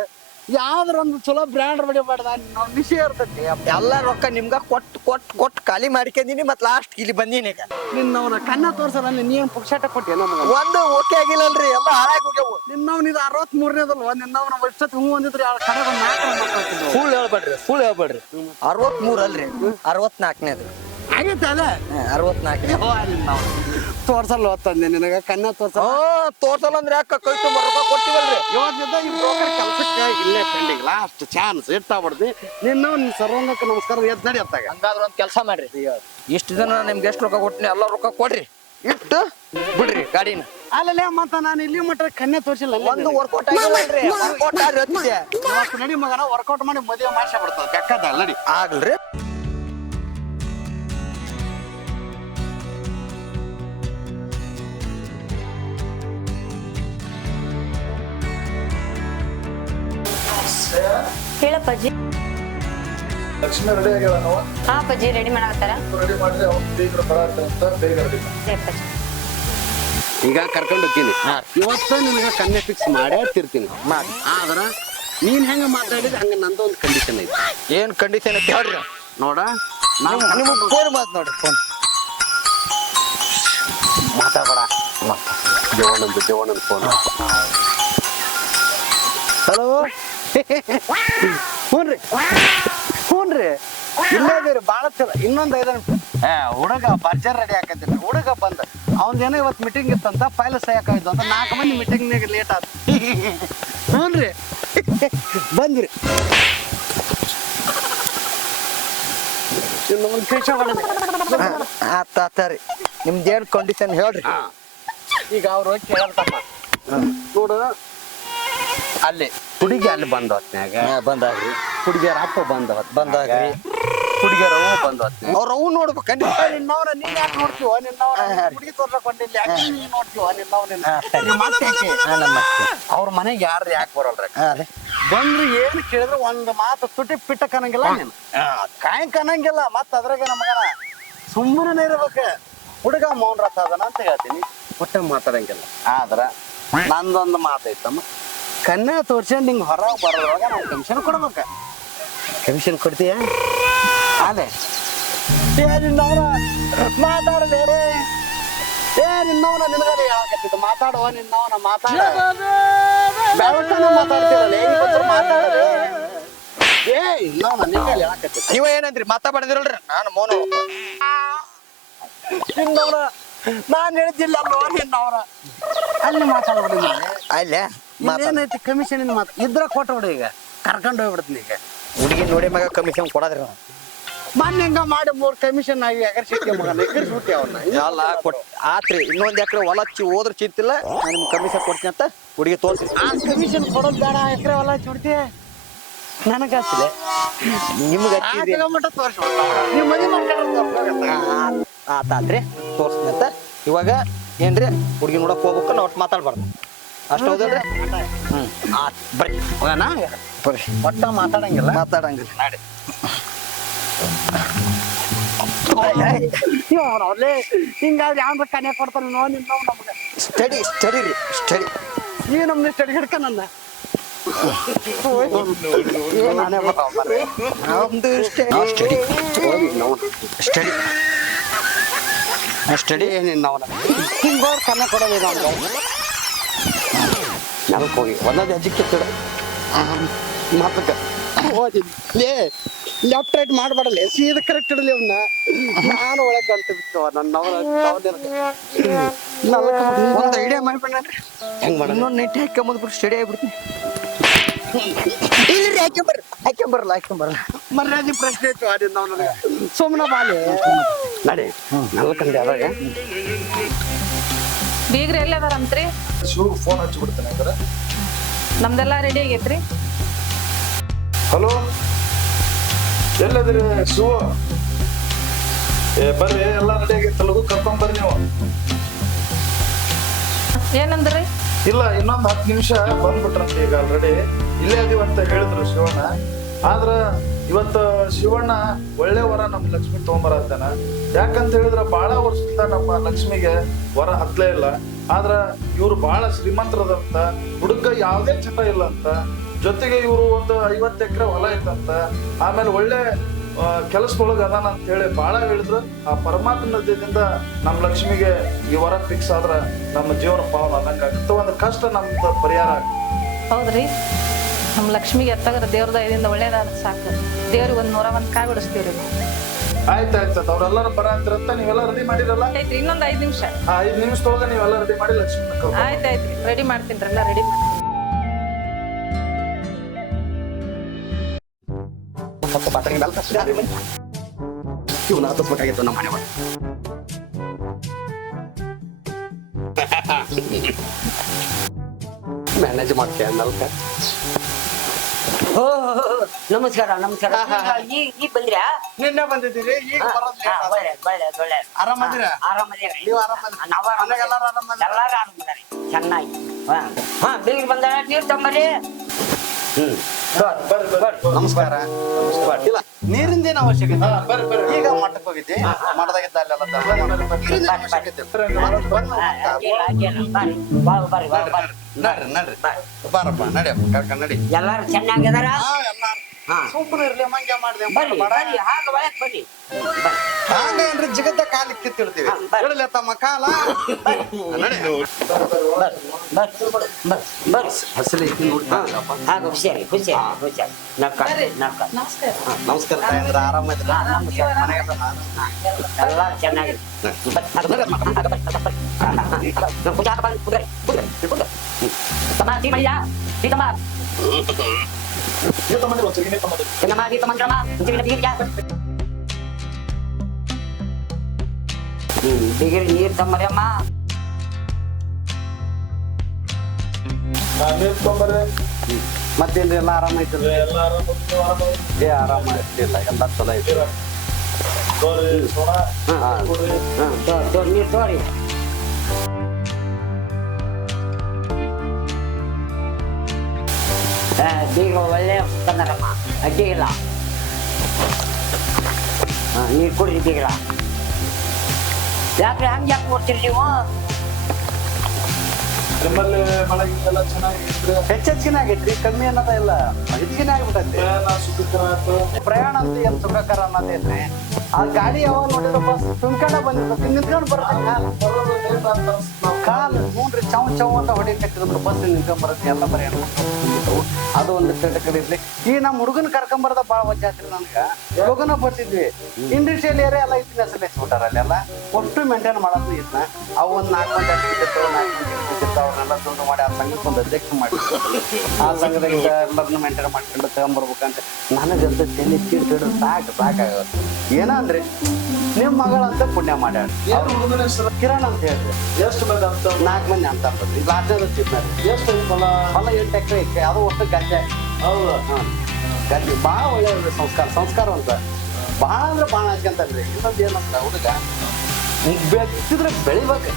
ಯಾವ್ದ್ರ ಒಂದು ಚಲೋ ಬ್ರ್ಯಾಂಡ್ ಬಡಿ ಮಾಡ್ದ ನಾವು ವಿಷಯ ಇರ್ತೈತಿ ಎಲ್ಲ ರೊಕ್ಕ ನಿಮ್ಗ ಕೊಟ್ಟು ಖಾಲಿ ಮಾಡ್ಕೊಂಡಿನಿ ಮತ್ ಲಾಸ್ಟ್ ಇಲ್ಲಿ ಬಂದೀನಿ ಈಗ ನಿನ್ನವನ ಕನ್ನ ತೋರ್ಸಲ್ಲ ನೀನ್ ಪುಕ್ಷಾಟ ಕೊಟ್ಟಿ ನಮಗ ಒಂದು ಓಕೆ ಆಗಿಲ್ಲಲ್ರಿ ಎಲ್ಲ ಹಾಳಾಗಿ ಹೋಗ್ಯಾವು ನಿನ್ನವನ್ ಇದು 63ನೇದಲ್ವ ನಿನ್ನವನ ವರ್ಷ ಹೂ ಅಂದಿದ್ರೆ ಕಡೆ ಒಂದು 4 ಮಾತಾಡ್ತಿದ್ವು ಸುಳ್ಳು ಹೇಳ್ಬೇಡ್ರಿ 63 ಅಲ್ರಿ 64ನೇದು ಆಗೈತೆ ಅದ 64 ತೋರ್ಸಲ್ಲ ತಂದೆ ನಿನಗ ಕನ್ನ ತೋರ್ಸಲ್ಲ ತೋರ್ಸಲ್ಲ ಅಂದ್ರೆ ಯಾಕೆ ಕೈ ತುಂಬ ರೊಕ್ಕ ಕೊಟ್ಟಿವಲ್ರಿ ಇವತ್ತಿಂದ ಈ ಬ್ರೋಕರ್ ಕೆಲಸಕ್ಕೆ ಇಲ್ಲೇ ಪೆಂಡಿಂಗ್ ಲಾಸ್ಟ್ ಚಾನ್ಸ್ ಇಟ್ಟಾಗ್ಬಿಡ್ತಿ ನಿನ್ನ ಸರ್ವಂಗಕ್ಕೆ ನಮಸ್ಕಾರ ಎದ್ ನಡಿ ಅತ್ತಾಗ ಹಂಗಾದ್ರ ಒಂದ್ ಕೆಲಸ ಮಾಡ್ರಿ ಇಷ್ಟು ದಿನ ನಿಮ್ಗೆ ಎಷ್ಟು ರೊಕ್ಕ ಕೊಟ್ಟಿನಿ ಎಲ್ಲ ರೊಕ್ಕ ಕೊಡ್ರಿ ಇಟ್ಟು ಬಿಡ್ರಿ ಗಾಡಿನ ಅಲ್ಲೇ ಮತ್ತ ನಾನು ಇಲ್ಲಿ ಮಟ್ಟ ಕನ್ಯಾ ತೋರ್ಸಿಲ್ಲ ಒಂದು ವರ್ಕೌಟ್ ಆಗಿಲ್ರಿ ವರ್ಕೌಟ್ ಆದ್ರೆ ನಡಿ ಮಗನ ವರ್ಕೌಟ್ ಮಾಡಿ ಮದುವೆ ಮಾಡ್ಸಾ ಬಿಡ್ತದ ಬೆಕ್ಕದ ನಡಿ ಆಗ್ಲ್ರಿ ಹೇಳಪ್ಪಾಜಿ ಲಕ್ಷ್ಮಿ ರೆಡಿ ಆಗ್ಯಾಳ ನಾವು ಹಾ ಅಪ್ಪಾಜಿ ರೆಡಿ ಮಾಡಾಕತ್ತಾರ ರೆಡಿ ಮಾಡಿದ್ರೆ ಅವ್ನು ಬೀಗ್ರು ಬರಾತ ಅಂತ ಬೇಗ ರೆಡಿ ಸರಿ ಅಪ್ಪಾಜಿ ಈಗ ಕರ್ಕೊಂಡು ಹೋಗ್ತೀನಿ ಇವತ್ತ ನಿನಗ ಕನ್ಯಾ ಫಿಕ್ಸ್ ಮಾಡೇ ತಿರ್ತೀನಿ ಆದ್ರ ನೀನ್ ಹೆಂಗ ಮಾತಾಡಿದ್ರೆ ಹಂಗ ನಂದು ಒಂದು ಕಂಡೀಷನ್ ಐತಿ ಏನ್ ಕಂಡೀಷನ್ ಐತಿ ಹೇಳ್ರಿ ನೋಡ ನಿಮ್ಗೆ ಫೋನ್ ಮಾತು ನೋಡ್ರಿ ಫೋನ್ ಮಾತಾಡ ದೇವಣ್ಣಂದು ಫೋನ್ ಹಲೋ ಹ್ಞೂನ್ರಿ ಇಲ್ಲೇ ಇದೀರಿ ಭಾಳ ಚಲೋ ಇನ್ನೊಂದು 5 ನಿಮಿಷ ಹುಡುಗ ಬರ್ಜರ್ ರೆಡಿ ಹಾಕತ್ತಿಲ್ಲ ಹುಡುಗ ಬಂದ ಅವಂದೇನೋ ಇವತ್ತು ಮೀಟಿಂಗ್ ಇತ್ತಂತ ಫೈಲ್ ಸಹಾಯಕಾಯ್ತು ಅಂತ 4 ಮಂದಿ ಮೀಟಿಂಗ್ನಾಗ ಲೇಟ್ ಆಯ್ತು ಹ್ಞೂನ್ರಿ ಬಂದ್ರಿ ಆತಾರಿ ನಿಮ್ದೇನ್ ಕಂಡೀಷನ್ ಹೇಳ್ರಿ ಈಗ ಅವ್ರು ಕೇಳಂತಮ್ಮ ನೋಡು ಅಲ್ಲಿ ಹುಡುಗಿ ಅಲ್ಲಿ ಬಂದ ಹೊತ್ನ್ಯಾಗ ಬಂದಾಗ್ರಿ ಹುಡುಗಿಯರ ಅಪ್ಪ ಬಂದಾಗ್ರಿ ಹುಡುಗಿಯರ ಅವ್ವ ಬಂದ ಹೊತ್ನ್ಯಾಗ ಅವ್ರ ಅವು ನೋಡ್ಬೇಕಂడి ನಿನ್ನವ್ರ ನೀನ್ ಯಾಕೆ ನೋಡ್ತೀವ ನಿನ್ನವ್ರ ಹುಡುಗಿ ತೋರ್ಸಕೊಂಡಿಲ್ಲ ಯಾಕೆ ನೀನ್ ನೋಡ್ತೀವ ನಿನ್ನವ್ನ ಅವ್ರ ಮನೆಗೆ ಯಾರು ಯಾಕೆ ಬರಲ್ರಿ ಬಂದ್ರು ಏನ್ ಕೇಳಿದ್ರೆ ಒಂದ್ ಮಾತು ತುಟಿ ಪಿಟ್ಟ ಕನಂಗಿಲ್ಲ ನೀನು ಕಾಯ್ ಕನಂಗಿಲ್ಲ ಮತ್ತ ಅದ್ರಾಗ ನಮಗನ ಸುಮ್ಮನೆ ಇರ್ಬೇಕ ಹುಡುಗ ಮೌನ ರಥ ಅದನ ಅಂತ ಹೇಳ್ತೀನಿ ಒಟ್ಟ ಮಾತಾಡಂಗಿಲ್ಲ ಆದ್ರ ನಂದೊಂದು ಮಾತೈತಮ್ಮ ಕನ್ಯಾ ತೋರ್ಸ್ಕೊಂಡ್ ಹಿಂಗ್ ಹೊರಗೆ ಬರೋದ್ರೊಳಗ ನಾವು ಕಮಿಷನ್ ಕೊಡ್ಬೇಕ ಕಮಿಷನ್ ಕೊಡ್ತೀಯ ಅದೇ ಮಾತಾಡಲೇ ಏ ನಿನ್ನವನ ನಿನಗಾರ ಹೇಳಕತ್ತಿದ್ದು ಮಾತಾಡುವ ನಿನ್ನವನ ಮಾತಾಡ ಬೆಳಕನ ಮಾತಾಡ್ತಿರಲ್ಲ ಮಾತಾಡಲೇ ಏ ಇನ್ನವನ ನಿನ್ಗೆ ಹೇಳಕತ್ತಿದ್ದ ನೀವ ಏನಂದ್ರಿ ಮಾತಾಡದಿರಲ್ರಿ ನಾನು ಮೌನ ನಿನ್ನವನ ನಾನ್ ಹೇಳಿದ್ದಿಲ್ಲ ಅಲ್ವ ನಿನ್ನವನ ಅಲ್ಲಿ ಮಾತಾಡ್ಬಿಡಿ ಅಲ್ಲೇ ಏನೈತಿ ಕಮಿಷನ್ ಮಾತು ಇದ್ರ ಕೊಟ್ಬಿಡು ಈಗ ಕರ್ಕೊಂಡು ಹೋಗ್ಬಿಡ್ತೀನಿ ಈಗ ಹುಡುಗಿ ನೋಡಿ ಮಗ ಕಮಿಷನ್ ಕೊಡದ್ರಿ ನಾವು ಮೊನ್ನೆ ಹಿಂಗ ಮಾಡಿ 3 ಕಮಿಷನ್ ಆಗಿ ಎಗರ್ಸಿಟ್ಟಿ ಮಗನ ಎಗರ್ಸ್ಬಿಟ್ಟಿ ಅವ್ನ ಎಲ್ಲ ಕೊಟ್ ಆತ್ರಿ ಇನ್ನೊಂದ್ ಎಕರೆ ಹೊಲ ಹೋದ್ರ ಚಿಂತಿಲ್ಲ ನಾನು ನಿಮ್ಗೆ ಕಮಿಷನ್ ಕೊಡ್ತೀನಿ ಅಂತ ಹುಡುಗಿ ತೋರ್ಸಿ ಆ ಕಮಿಷನ್ ಕೊಡೋದು ಬೇಡ ಎಕರೆ ಹೊಲ ಚುಡ್ತಿ ನನಗ ಹಚ್ಚಲೆ ನಿಮ್ಗೆ ಹಚ್ಚಿದ್ರಿ ಮಟ್ಟ ತೋರಿಸ್ಬಿಡ ನೀವು ಮದುವೆ ಮಾಡ್ಕೊಂಡ್ರೆ ಆತಾತ್ರಿ ತೋರ್ಸ್ತೀನಿ ಅಂತ ಇವಾಗ ಏನ್ರಿ ಹುಡುಗಿ ನೋಡಕ್ ಹೋಗ್ಬೇಕು ನಾವು ಒಟ್ಟು ಮಾತಾಡ್ಬಾರ್ದು ಅಷ್ಟು ಹೌದಲ್ರಿ ಆತ್ ಬರ್ರಿ ಹೋಗೋಣ ಬರ್ರಿ ಒಟ್ಟ ಮಾತಾಡಂಗಿಲ್ಲ ಮಾತಾಡಂಗಿಲ್ಲ ನಾಡಿ ಅವ್ರಲ್ಲೇ ಹಿಂಗಾದ್ರೆ ಯಾವ ಕನೆ ಕೊಡ್ತಾನೆ ನೋ ನಿನ್ನ ನಮ್ಗೆ ಸ್ಟಡಿ ಸ್ಟಡಿ ರೀ ಸ್ಟಡಿ ಈ ನಮ್ಗೆ ಸ್ಟಡಿ ಹಿಡ್ಕ ನನ್ನ ನಾನೇ ನಮ್ದು ಸ್ಟಡಿ ಸ್ಟಡಿ ಸ್ಟಡಿ ಏನಿನ್ನವನ ಹಿಂಗೋರ್ ಕನ್ನ ಕೊಡೋದು ನಮ್ಗೆ ನೆಲಕ್ಕೆ ಹೋಗಿ ಒಂದೊಂದು ಹೆಜ್ಜೆ ತಿಡ ಮಾತಕ್ಕ ಲೇ ಲೆಫ್ಟ್ ರೈಟ್ ಮಾಡ್ಬೇಡಲ್ಲ ಸೀದಾ ಕರೆಕ್ಟ್ ಇಡಲಿ ಅವನ್ನ ನಾನು ಒಳಗೆ ಗಂಟು ಬಿತ್ತವ ಒಂದು ಐಡಿಯಾ ಮಾಡ್ಬಿಡ್ರಿ ಹೆಂಗ್ ಮಾಡ ಇನ್ನೊಂದು ನೈಟ್ ಹಾಕೊಂಬಂದ್ಬಿಟ್ಟು ಸ್ಟಡಿ ಆಗ್ಬಿಡ್ತೀನಿ ಇಲ್ರಿ ಹಾಕೊಂಬರಲ್ಲ ಮರ್ಯಾದೆ ಪ್ರಶ್ನೆ ಇತ್ತು ಅದೇ ನಾವು ನನಗೆ ಸುಮ್ಮನೆ ಬಾಲಿ ನಡಿ ನಲ್ಕಂಡೆ ಅದಾಗ ಬೀಗ್ರಿ ಎಲ್ಲಿ ಅದಾರಂತ್ರಿ ಶಿವ್ ಫೋನ್ ಹಚ್ಚಿಬಿಡ್ತೇನೆ ಅಂದ್ರೆ ನಮ್ದೆಲ್ಲ ರೆಡಿ ಆಗೈತ್ರಿ ಹಲೋ ಎಲ್ಲದ್ರಿ ಶಿವ ಬರ್ರಿ ಎಲ್ಲ ರೆಡಿ ಆಗೈತೆ ಲಗು ಕರ್ಕೊಂಡ್ ಬರ್ರಿ ನೀವು ಏನಂದ್ರಿ ಇಲ್ಲ ಇನ್ನೊಂದ್ 10 ನಿಮಿಷ ಬಂದ್ಬಿಟ್ರಂತ ಈಗ ಆಲ್ರೆಡಿ ಇಲ್ಲೇ ಅದೀವಂತ ಹೇಳಿದ್ರು ಶಿವಣ್ಣ ಆದ್ರ ಇವತ್ತು ಶಿವಣ್ಣ ಒಳ್ಳೆ ವರ ನಮ್ ಲಕ್ಷ್ಮಿ ತಗೊಂಬರತ್ತಾನ ಯಾಕಂತ ಹೇಳಿದ್ರ ಬಾಳ ವರ್ಷದಿಂದ ನಮ್ಮ ಲಕ್ಷ್ಮಿಗೆ ವರ ಹತ್ಲೇ ಇಲ್ಲ ಆದ್ರ ಇವ್ರು ಬಹಳ ಶ್ರೀಮಂತರದಂತ ಹುಡುಗ ಯಾವ್ದೇ ಚಟ ಇಲ್ಲ ಅಂತ ಜೊತೆಗೆ ಇವ್ರು ಒಂದು 50 ಎಕರೆ ಹೊಲ ಐತಂತ ಆಮೇಲೆ ಒಳ್ಳೆ ಕೆಲಸದೊಳಗ ಅದಾನ ಅಂತ ಹೇಳಿ ಬಾಳ ಹೇಳಿದ್ರು ಆ ಪರಮಾತ್ಮದಿಂದ ನಮ್ ಲಕ್ಷ್ಮಿಗೆ ಈ ವರ ಫಿಕ್ಸ್ ಆದ್ರ ನಮ್ಮ ಜೀವನ ಪಾವನ ಅನ್ನಂಗ ಆಗುತ್ತೆ ಒಂದು ಕಷ್ಟ ನಮ್ದು ಪರಿಹಾರ ಆಗುತ್ತೆ ಹೌದ್ರಿ ನಮ್ ಲಕ್ಷ್ಮಿಗೆ ಎತ್ತಗರ ದೇವ್ರ ದಯದಿಂದ ಒಳ್ಳೇದಾದ ಸಾಕು ದೇವ್ರಿಗೆ 101 ಕಾಯಿ ಬಿಡಿಸ್ತೀವ್ರಿ ಆಯ್ತಾಯ್ತು ಅವ್ರೆಲ್ಲಾರು ಬರಂತಿರತ್ತ ನೀವೆಲ್ಲ ರೆಡಿ ಮಾಡಿರಲ್ಲ ಆಯ್ತ್ರಿ ಇನ್ನೊಂದ್ 5 ನಿಮಿಷ 5 ನಿಮಿಷದೊಳಗ ನೀವೆಲ್ಲ ರೆಡಿ ಮಾಡಿ ಲಕ್ಷ್ಮಿ ಆಯ್ತಾಯ್ತ್ರಿ ರೆಡಿ ಮಾಡ್ತೀನ್ರಿ ಎಲ್ಲ ರೆಡಿ ಮಾಡ್ತೀನಿ ಇವನ್ನ ಹತ್ತಿಸ್ಬೇಕಾಗಿತ್ತು ನಮ್ಮ ಮನೆ ಒಳಗೆ ಮ್ಯಾನೇಜ್ ಮಾಡ್ತೀಯ ನಲ್ಕ ನಮಸ್ಕಾರ ನಮಸ್ಕಾರ ಈಗ ಬಂದ್ರ್ಯಾ ನಿನ್ನೆ ಬಂದಿದ್ದೀರಿ ಈಗ ಒಳ್ಳೆ ಆರಾಮದಿರ ಆರಾಮದೇ ನೀವು ಆರಾಮದಿರ ನಾವು ಎಲ್ಲಾರು ಆರಾಮದಿರ ಎಲ್ಲಾರು ಆರಾಮಿದ್ದಾರೆ ಚೆನ್ನಾಗಿ ಹಾ ಬೀಗ್ರಿ ಬಂದ ನೀರ್ ತಂಬರಿ ನಮಸ್ಕಾರ ಇಲ್ಲ ನೀರಿಂದೇನು ಅವಶ್ಯಕತೆ ಈಗ ಮಠಕ್ಕೆ ಹೋಗಿದ್ದೆ ಮಠದಾಗಿದ್ದ ಅಲ್ಲೆಲ್ಲ ನೀರಿಂದೇನು ಅವಶ್ಯಕತೆ ನಡ್ರಿ ನಡ್ರಿ ಬಾರಪ್ಪ ನಡಿಯಪ್ಪ ಕರ್ಕೊಂಡ್ ನಡಿ ಎಲ್ಲಾರು ಚೆನ್ನಾಗಿದಾರ ಸುಮ್ಮನೆ ಇರ್ಲಿ ಮಂಗ್ಯ ಮಾಡಿದೆ ಬರ್ರಿ ಬರ್ರಿ ಹಾಗ ಒಳಗ್ ಬರ್ರಿ ಹಾಗೇನ್ರಿ ಜಿಗದ ಕಾಲಿ ಕಿತ್ತಿಡ್ತೀವಿ ಇಡಲಿ ತಮ್ಮ ಕಾಲ ನಡಿ ಬರ್ರಿ ಹಸಲಿ ಹಾಗ ಹುಷಾರಿ ಹುಷಾರಿ ನಕ್ಕ ನಕ್ಕ ನಮಸ್ಕಾರ ನಮಸ್ಕಾರ ತಾಯಂದ್ರ ಆರಾಮದಿರ ಎಲ್ಲಾರು ಚೆನ್ನಾಗಿದೆ ಬಿಗಿರಿ ನೀರ್ ತಂಬರಮ್ಮ ನೀರ್ ತೊಂಬರ್ರಿ ಮತ್ತೇನ್ರಿ ಎಲ್ಲ ಆರಾಮ ಐತಿಲ್ರಿ ಎಲ್ಲ ಆರಾಮ ಏ ಆರಾಮ ಐತಿಲ್ಲ ಎಲ್ಲ ಚಲೋ ಐತಿ ನೀರ್ ತೋರಿ ಬೀಗ ಒಳ್ಳೆ ತಂದಾರಮ್ಮ ಅಡ್ಡಿ ಇಲ್ಲ ನೀರ್ ಕುಡ್ರಿ ಬೀಗ್ರ ಯಾಕ್ರಿ ಹಂಗೆ ಯಾಕೆ ಕೊಡ್ತೀರಿ ನೀವು ನಿಮ್ಮಲ್ಲಿ ಮಳೆ ಎಲ್ಲ ಚೆನ್ನಾಗಿದ್ರೆ ಹೆಚ್ಚೆಚ್ಚಿನ ಆಗೈತ್ರಿ ಕಮ್ಮಿ ಅನ್ನೋದ ಇಲ್ಲ ಹೆಚ್ಚಿಗೆ ಆಗ್ಬಿಟ್ಟೈತಿ ಪ್ರಯಾಣ ಸುಖಕರ ಆಯ್ತು. ಪ್ರಯಾಣ ಅಂತ ಏನ್ ಸುಖಕರ ಅನ್ನೋದೇನ್ರಿ ಆ ಗಾಡಿ ಯಾವಾಗ ನೋಡಿದ್ರೆ ಬಸ್ ತುಂಬ್ಕೊಂಡ ಬಂದಿರ್ತೈತಿ ನಿಂತ್ಕೊಂಡು ಬರ್ತೈತಿ ಬರೋದು late ಆತ್ ಅನ್ಸುತ್ತೆ ನಾವು. ಕಾಲು ನೋಡ್ರಿ ಚೌ ಚೌ ಅಂತ ಹೊಡಿಕತ್ತಿದ್ರು ಬಸ್ ನಿಂತ್ಕೊಂಡ್ ಬರುತ್ತೆ ಎಲ್ಲ ಬರೀ ಅದು ಒಂದು ಕಡೆ ಇರ್ಲಿ ಈ ನಮ್ಮ ಹುಡುಗನ ಕರ್ಕೊಂಬರದ ಭಾಳ ವಜ್ಜೆ ಆತ್ರಿ ನನ್ಗ ಲೋಗನ ಬರ್ತಿದ್ವಿ ಇಂಡಸ್ಟ್ರಿಯಲ್ ಏರಿಯಾ ಎಲ್ಲ ಇತ್ತಿನ ಹೆಸರು ಹೆಚ್ಚಿಬಿಟ್ಟಾರ ಅಲ್ಲೆಲ್ಲ ಒಟ್ಟು ಮೇಂಟೈನ್ ಮಾಡೋದು ಇದನ್ನ ಅವು ಒಂದು 4 ಮಂದಿ ಅಡ್ಡಿರ್ತಾವೆ 4 ಮಂದಿ ಇರ್ತಿರ್ತಾವೆ ಅವ್ರನ್ನೆಲ್ಲ ದುಡ್ಡು ಮಾಡಿ ಆ ಸಂಘಕ್ಕೆ ಒಂದು ಅಧ್ಯಕ್ಷ ಮಾಡಿ ಆ ಸಂಘದಾಗ ಎಲ್ಲರನ್ನ ಮೇಂಟೈನ್ ಮಾಡ್ಕೊಂಡು ತಗೊಂಬರ್ಬೇಕಂತ ನನಗಂತ ತಲೆ ತೀಡ್ತಿಡು ಸಾಕಾಗುತ್ತೆ ಏನಂದ್ರಿ ನಿಮ್ಮ ಮಗಳಂತ ಪುಣ್ಯ ಮಾಡ್ಯಾಳ ಏನ್ ಹುಡುಗನ ಹೆಸರು? ಕಿರಣ್ ಅಂತ ಹೇಳ್ರಿ ಎಷ್ಟು ಮಂದಿ ಅಂತ 4 ಮಂದಿ ಅಂತ ಬರ್ರಿ ಲಾಸ್ಟಲ್ಲಿ ತಿನ್ನರಿ ಎಷ್ಟು ಐತ್ ಹೊಲ? ಹೊಲ 8 ಎಕರೆ ಐತೆ ಅದು ಒಟ್ಟು ಗದ್ದೆ ಹೌದಾ? ಗದ್ದೆ ಭಾಳ ಒಳ್ಳೆ ಸಂಸ್ಕಾರ ಅಂತ ಭಾಳ ಅಂದ್ರೆ ಭಾಳ ಹಚ್ಕೊಂತಲ್ರಿ ಇನ್ನೊಂದು ಏನಂತ ಹುಡುಗ ಬೆತ್ತಿದ್ರೆ ಬೆಳಿಬೇಕು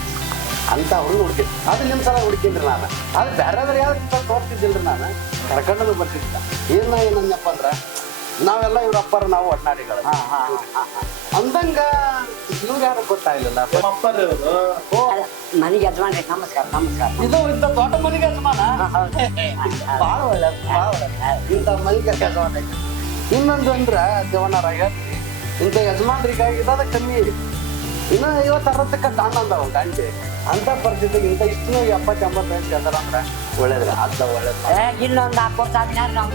ಅಂತ ಹುಡುಗ ಹುಡುಕಿದ್ ಅದು ನಿಮ್ಮ ಸಲ ಹುಡುಕಿದ್ರಿ ನಾನು ಅದು ಬೇರೆ ಯಾವ್ದು ತೋರ್ತಿದ್ದಿಲ್ರಿ ನಾನು ಕರ್ಕೊಂಡು ಬರ್ತಿದ್ದ ಏನಂದಪ್ಪ ಅಂದ್ರ ನಾವೆಲ್ಲ ಇವ್ರ ಅಪ್ಪರ ನಾವು ಒಡನಾಡಿಗಳು ಅಂದಂಗ ಇವ್ರು ಯಾರು ಗೊತ್ತಾಗ್ಲಿಲ್ಲ ನಿಮ್ಮ ಅಪ್ಪರೇ ಇರೋದು? ಮನೆಗೆ ಯಜಮಾನ್ರಿ ನಮಸ್ಕಾರ ನಮಸ್ಕಾರ ಇದು ಇಂಥ ದೊಡ್ಡ ಮನೆಗೆ ಯಜಮಾನ ಭಾಳ ಒಳ್ಳೇದು ಭಾಳ ಒಳ್ಳೇದು ಇಂಥ ಮನೆಗೆ ಯಜಮಾನ ಐತಿ ಇನ್ನೊಂದು ಅಂದ್ರ ದೇವಣ್ಣರ ಹೇಳ್ರಿ ಇಂಥ ಯಜಮಾನ್ರಿಗಾಗಿ ಇರೋದ ಕಮ್ಮಿ ಇನ್ನು 50-60 ದಾಂಡ ಅಂದಾವ ಗಂಟೆ ಅಂತ ಪರಿಸ್ಥಿತಿಗೆ ಇಂಥ ಇಷ್ಟು 70-80 ವಯಸ್ಸು ಅದಾರ ಅಂದ್ರ ಒಳ್ಳೇದ್ರಿ ಅದ ಒಳ್ಳೇದು ಇನ್ನೊಂದು 4 ವರ್ಷ ಆದ್ಮೇಲೆ ನಾವು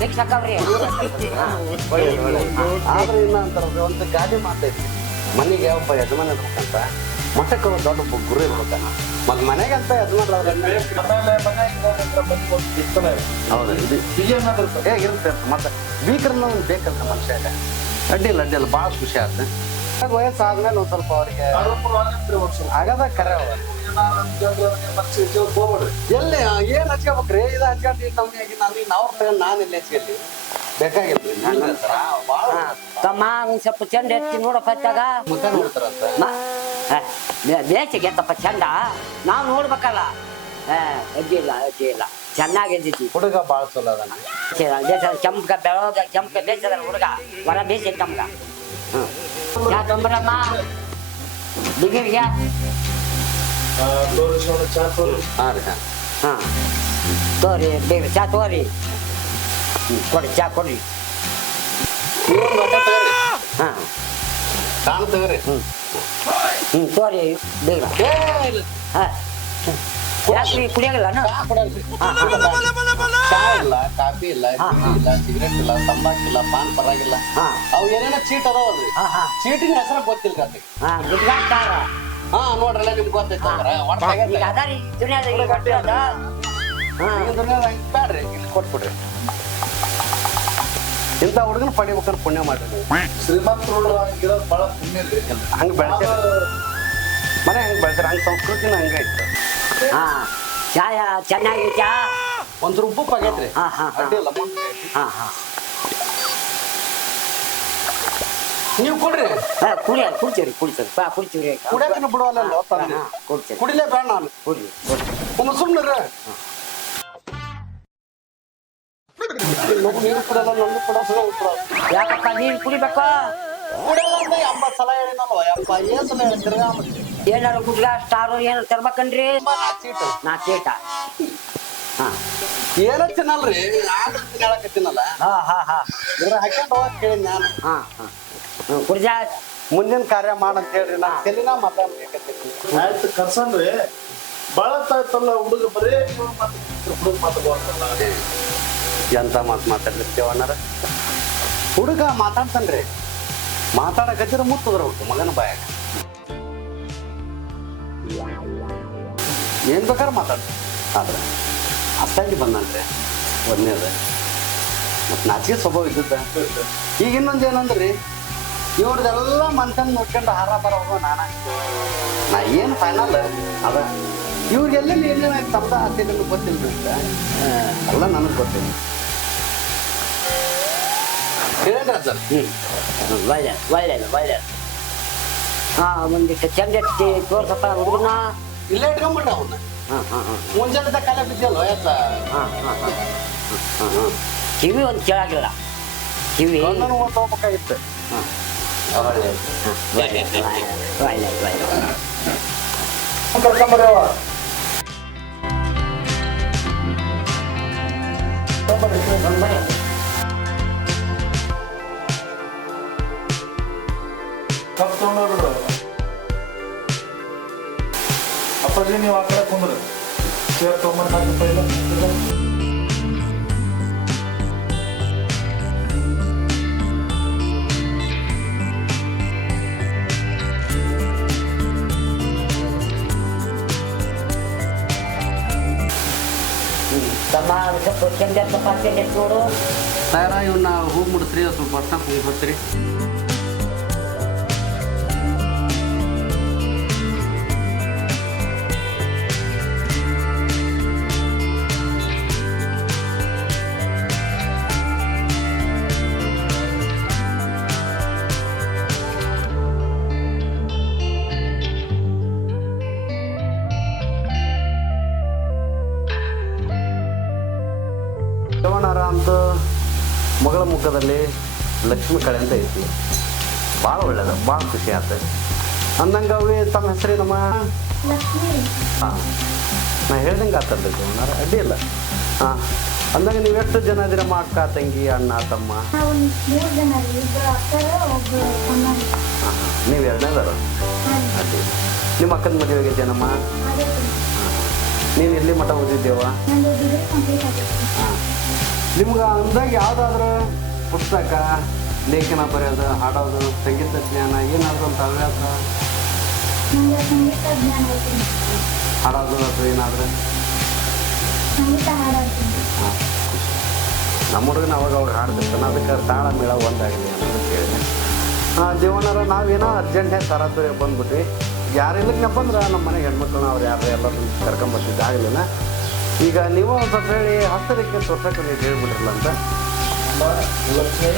ಭಿಕ್ಷಕವ್ರಿ ಆದ್ರೆ ಇನ್ನ ಅಂತಾರ ಒಂದು ಗಾಡಿ ಮಾತೈತಿ ಮನೆಗೆ ಒಬ್ಬ ಯಜಮಾನ ಇರ್ಬೇಕಂತ ಮಠಕ್ಕೆ ಒಂದು ದೊಡ್ಡ ಗುರು ಇರ್ಬೇಕ ಮತ್ ಮನೆಗಂತ ಯಜಮಾನ್ರ ಆಮೇಲೆ ಮನ್ಯಾಗ ಬಂದು ಒಂದು ಇರ್ತಾನೆ. ಹೌದು ಇದು ಬಿಗಿ ಅನ್ನೋದು ಇರ್ತದೆ. ಇರುತ್ತೆ ಮತ್ತೆ ಬೀಕರ್ನ ಬೇಕಂತ ಮನುಷ್ಯಾಗ ಅಡ್ಡಿಲ್ಲ ಭಾಳ ಖುಷಿ ಆಯ್ತು ವಯಸ್ಸಾದ್ಮೇಲೆ ಒಂದ್ ಸ್ವಲ್ಪ ಅವ್ರಿಗೆ ಆರೋಪರು ಆಗಂತ್ರಿ ಒಂದ್ಸಲ. ಆಗದ ಕರೆ ಅವ ಏನಾದ್ರು ಅಂತಂದ್ರೆ ನೀವು ಮನ್ಸಿಗೆ ಹಚ್ಕೋಕ್ ಹೋಗ್ಬೇಡ್ರಿ. ಎಲ್ಲಿ ಏನ್ ಹಚ್ಕೋಬೇಕ್ರಿ ಇದು ಹಚ್ಕೊಂಡು ನಮ್ಗೆ ನಾವು ತಗೊಂಡು ನಾನು ಎಲ್ಲಿ ಹಚ್ಕೊಳ್ಳಿ ಬೇಕಾಗಿಲ್ರಿ ಭಾಳ ತಮ್ಮ ಒಂದ್ ಸ್ವಲ್ಪ ಚಂದ ಎತ್ತಿ ನೋಡಪ್ಪ ಅತ್ತಾಗ ಮುಖ ನೋಡ್ತಾರಂತ ಬೇಸಿಗೆ ಎತ್ತಪ್ಪ ಚಂದ ನಾವು ನೋಡ್ಬೇಕಲ್ಲ ಅಜ್ಜಿ ಇಲ್ಲ ಚೆನ್ನಾಗಿ ಎದ್ದಿತಿ ಹುಡುಗ ಭಾಳ ಚಲೋ ಅದಾನ ಕೆಂಪಗ ಬೆಳಗ ಕೆಂಪಗ ಬೇಸದ ಹುಡುಗ ಹೊರ ಬೇಸಿ ಕೆಂಪಗ ಯಾ ತೊಂಬರಮ್ಮ ಬಿಗಿರ್ಗ್ಯಾ ತೋರಿ ಶಿವಣ್ಣ, ಚಾ ತೋರಿ. ಹಾಂ ರೀ ಹಾ ತೋರಿ ಬೇಗ ಚಾ ತೋರಿ ಕೊಡಿ ಚಾ ಕೊಡ್ರಿ ನೀವೊಂದು ಹೊಟ್ಟೆ ತಗೋರಿ ಹಾ ಕಾಣ ತಗೋರಿ ತೋರಿ ಬೇಗ ಹಾ ಯಾಕ್ರಿ ಕುಡಿಯಂಗಿಲ್ಲ ಚಾ ಇಲ್ಲ ಕಾಫಿ ಇಲ್ಲ ಟೀ ಇಲ್ಲ ಸಿಗರೇಟ್ ಇಲ್ಲ ತಂಬಾಕಿಲ್ಲ ಪಾನ್ ಪರಾಗಿಲ್ಲ ಅವು ಏನೇನೋ ಚೀಟ್ ಅದಾವಲ್ರಿ ಚೀಟಿನ ಹೆಸರು ಗೊತ್ತಿಲ್ಲ ಅದಕ್ಕೆ ಗುಡ್ಗಾಡ್ತಾರ ಹಾ ನೋಡ್ರಲ್ಲ ನಿಮ್ಗೆ ಗೊತ್ತೈತೆ ಈಗ ಅದಾರಿ ದುನಿಯಾದ ಈಗ ಅದ ಬ್ಯಾಡ್ರಿ ಇಲ್ಲಿ ಕೊಟ್ಬಿಡ್ರಿ ಇಂಥ ಹುಡುಗನ ಪಡಿಬೇಕಂದ್ರೆ ಪುಣ್ಯ ಮಾಡ್ರಿ ನೀವು ಶ್ರೀಮಂತರು ಹಂಗಿರೋದು ಬಹಳ ಪುಣ್ಯ ರೀ. ಹಂಗೆ ಬೆಳ್ತೀರ ಮನೆ ಹಂಗೆ ಬೆಳ್ತೀರ ಹಂಗೆ ಸಂಸ್ಕೃತಿನ ಹಂಗೆ ಐತೆ ಹಾ ಚಾ ಚೆನ್ನಾಗಿ ಚಾ ಒಂದು ರುಬ್ಬು ಆಗೈತ್ರಿ ಅಡ್ಡಿಲ್ಲ ಹಾ ಹಾ ನೀವು ಕೊಡ್ರಿ ಕುಡ್ತೀವ್ರಿ ಕುಡ್ತೀವ್ರಿ ಕುಡಿಯಕ್ಕೆ ಬಿಡುವಲ್ಲ ಕುಡ್ತೀವಿ ಕುಡಿಲೇ ಬೇಡ ನಾನು ಕುಡ್ರಿ ಒಮ್ಮೆ ಸುಮ್ಮನೆ ನೀರು ಕುಡಲ್ಲ ನಂದು ಕುಡ ಯಾಕಪ್ಪ ನೀನ್ ಕುಡಿಬೇಕ ಕುಡಿಯಲ್ಲ ಅಂತ 80 ಸಲ ಹೇಳಿನಲ್ವ ಯಪ್ಪ ಏನ್ ಸಲ ಹೇಳಿ ತಿರ್ಗಾ ಏನಾರು ಗುಡ್ಗ ಸ್ಟಾರು ಏನಾರು ತರ್ಬೇಕನ್ರಿ ಚೀಟು ನಾ ಚೇಟ ಹಾ ಏನ ತಿನ್ನಲ್ರಿ ಆದ್ರೆ ಹೇಳಕತ್ತೀನಲ್ಲ ಇದ್ರ ಹಾಕ್ಯಂಡ್ ಹೋಗಕ್ ಕೇಳಿ ನಾನು ಹಾ ಹಾ ಕುಡ್ಜಾ ಮುಂದಿನ ಕಾರ್ಯ ಮಾಡಂತ ಹೇಳ್ರಿ ನಾನು ತೆಲಿನ ಮಾತಾಡ್ಬೇಕತ್ತೀನಿ ಆಯ್ತು ಕರ್ಸನ್ರಿ ಬಾಳ ತಾಯ್ತಲ್ಲ ಹುಡುಗ ಬರೇ ಇವ್ರು ಹುಡುಗ ಮಾತಾಡ್ಬಾರ್ದಲ್ಲ. ಎಂತ ಮಾತಾಡ್ಲಿರ್ತೇವ ಅಣ್ಣಾರ ಹುಡುಗ ಮಾತಾಡ್ತಾನ್ರಿ ಮಾತಾಡಕತ್ತಿರ ಮುತ್ತದ್ರ ಹುಟ್ಟು ಮಗನ ಬಾಯಾಗ ಏನ್ ಬೇಕಾದ್ರೆ ಮಾತಾಡ್ತಾನೆ ಆದ್ರೆ ಅಷ್ಟಾಗಿ ಬಂದನ್ರಿ ಒಂದೇದ ಮತ್ ನಾಚಿಕೆ ಸ್ವಭಾವ ಇದ್ದದ್ದ ಈಗ ಇನ್ನೊಂದು ಏನಂದ್ರಿ ಇವ್ರದೆಲ್ಲ ಮನ್ಸನ್ ನೋಡ್ಕೊಂಡು ಹಾರ ಬರ ಹೋಗೋ ನಾ ಏನು ಫೈನಲ್ ಅದ ಇವ್ರಿಗೆಲ್ಲ ಏನೇನಾಯ್ತು ತಮ್ದ ಆಸೆ ನಿಮ್ಗೆ ಗೊತ್ತಿಲ್ರಿ ಎಲ್ಲ ನನಗೆ ಗೊತ್ತಿಲ್ಲ ಹೇಳ್ರಿ ಸರ್ ಒಳ್ಳೆ ಹಾ ಒಂದಿಷ್ಟು ಚಂದ ಎತ್ತಿ ತೋರ್ಸಪ್ಪ ಹುಡುಗನ ಇಲ್ಲೇ ಇಟ್ಕೊಂಡ್ಬಿಟ್ಟ ಅವನ್ನ ಹಾ ಹಾ ಹಾ ಮುಂಜಾನೆ ಕಾಲ ಬಿದ್ದಲ್ಲ ಯಾಕ ಹಾ ಹಾ ಹಾ ಕಿವಿ ಒಂದು ಕೇಳಾಗಿಲ್ಲ ಕಿವಿ ಗಂಡನ ಓಟ್ ಹೋಗ್ಬೇಕಾಗಿತ್ತು ಒಳ್ಳೆ ಕರ್ಕೊಂಬರ್ಯವ ಕಪ್ ತಗೊಂಡೋಗ್ಬಿಡು ಅಪ್ಪಾಜಿ ನೀವು ಆ ಕಡೆ ಕುಂದ್ರಿ ಚೇರ್ ತೊಗೊಂಬರ್ಬೇಕಪ್ಪ ಇಲ್ಲ ತಮ್ಮ ಸ್ವಲ್ಪ ಚಂದ ಚಪಾತಿ ನೋಡು ಸಾಯರ ಇವನ್ನ ಹೂ ಮುಡಿಸ್ರಿ ಸ್ವಲ್ಪ ವರ್ಷ ಕುಂಗ್ರಿ ಶಿವನಾರ ಅಂತ ಮಗಳ ಮುಖದಲ್ಲಿ ಲಕ್ಷ್ಮಿ ಕಳೆ ಅಂತ ಐತಿ ಭಾಳ ಒಳ್ಳೇದು ಭಾಳ ಖುಷಿ ಆಯ್ತು ಅಂದಂಗೆ ಅವೇ ತಮ್ಮ ಹೆಸರೇನಮ್ಮ ಹಾಂ ನಾ ಹೇಳ್ದಂಗೆ ಆತಲ್ಲ ಶಿವನಾರ ಅಡ್ಡಿ ಇಲ್ಲ ಹಾಂ ಅಂದಂಗೆ ನೀವು ಎಷ್ಟು ಜನ ಇದೀರಮ್ಮ ಅಕ್ಕ ತಂಗಿ ಅಣ್ಣ ತಮ್ಮ ಹಾಂ ನೀವು ಎರಡನೇದಾರ ಅಡ್ಡಿ ನಿಮ್ಮ ಅಕ್ಕನ ಮದುವೆ ಆಗೈತೇನಮ್ಮ ನೀನು ಎಲ್ಲಿ ಮಠ ಓದಿದ್ದೇವ ಹಾಂ ನಿಮ್ಗೆ ಅಂದಾಗ ಯಾವುದಾದ್ರೂ ಪುಸ್ತಕ ಲೇಖನ ಬರೆಯೋದು ಹಾಡೋದು ಸಂಗೀತ ಜ್ಞಾನ ಏನಾದ್ರು ಅಂತ ಹವ್ಯಾಸ ಹಾಡೋದು ಅಥವಾ ಏನಾದರೂ ಹಾಂ ನಮ್ಮ ಹುಡುಗನ ಅವಾಗ ಹಾಡ್ತಿರ್ತಾನೆ ಅದಕ್ಕೆ ತಾಳ ಮೇಳ ಒಂದಾಗಲಿ ಅನ್ನೋದು ಕೇಳಿದೆ ಹಾಂ ಜೀವನಾರ ನಾವೇನೋ ಅರ್ಜೆಂಟಾಗಿ ತರಾತುರಿ ಬಂದ್ಬಿಟ್ವಿ ಯಾರು ಇಲ್ಲಕ್ಕಪ್ಪ ಅಂದ್ರೆ ನಮ್ಮ ಮನೆಗೆ ಹೆಣ್ಮಕ್ಳನ್ನ ಅವ್ರು ಯಾರು ಎಲ್ಲ ಕರ್ಕೊಂಬರ್ತಿದ್ದು ಆಗಲಿಲ್ಲ ಈಗ ನೀವು ಒಂದು ಸ್ವಲ್ಪ ಹೇಳಿ ಹಸ್ತರಿಕೆ ತೋರ್ಸಕ್ಕೆ ನೀವು ಹೇಳ್ಬಿಟ್ರಲ್ಲ ಅಂತ ಲಕ್ಷ್ಮಿ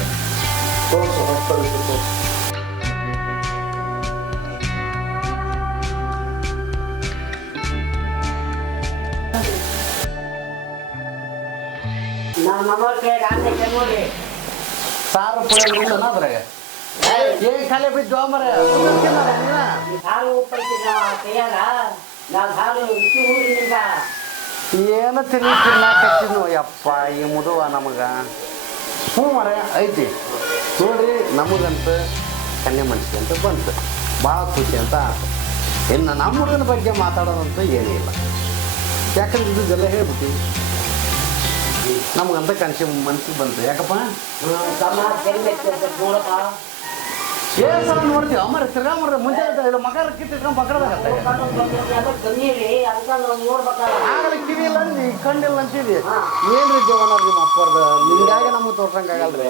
ತೋರ್ಸು ಹಸ್ತರಿಕೆ ತೋರ್ಸು ನಮ್ಮ ಮಗಳ ಕೈ ನೋಡಿ ಸಾರು ಪುಳಿಯೋಗರೆ ಅದ್ರಾಗ ಏನ್ ಖಾಲಿ ಬಿದ್ದು ಮರ ಸಾರು ಉಪ್ಪೈತಿದ್ದ ಕೈಯಾಗ ನಾವು ಸಾರು ರುಚಿ ಊರಿನಿಂದ ಏನು ತಿನ್ನಾಕತ್ತಿದ್ನು ಯಪ್ಪ ಈ ಮುದುವ ನಮಗ ಹ್ಞೂ ಮರ ಐತಿ ನೋಡ್ರಿ ನಮಗಂತ ಕನ್ಯೆ ಮನಸ್ಸಿಗೆ ಅಂತ ಬಂತು ಭಾಳ ಖುಷಿ ಅಂತ ಆಯ್ತು ಇನ್ನು ನಮ್ಮ ಹುಡುಗನ ಬಗ್ಗೆ ಮಾತಾಡೋದಂತ ಏನೂ ಇಲ್ಲ ಯಾಕಂದ್ರೆ ಇದೆಲ್ಲ ಹೇಳ್ಬಿಟ್ಟು ನಮಗಂತ ಕನ್ಸಿ ಮನ್ಸಿಗೆ ಬಂತು ಯಾಕಪ್ಪ ತಮ್ಮ ನೋಡಪ್ಪ ಏನು ಸಲ ನೋಡ್ತೀವಿ ಅಮ್ಮರ ತಿರ್ಗಾ ಮರ ಮುಂಚೆ ಮಗ ಕಿತ್ತಿಟ್ಕೊಂಡು ಪಕ್ಕದಾಗತ್ತೆ ಆಗಲ್ಲ ಕಿವಿ ಇಲ್ಲ ಅಂದಿ ಕಂಡಿಲ್ಲ ಅಂತೀವಿ ಏನ್ರಿ ದೇವನಾರ ನಿಮ್ಮ ಅಪ್ಪರ್ದ ನಿಮ್ಗಾಗಿ ನಮ್ಗೆ ತೋರ್ಸಂಗಾಗಲ್ರಿ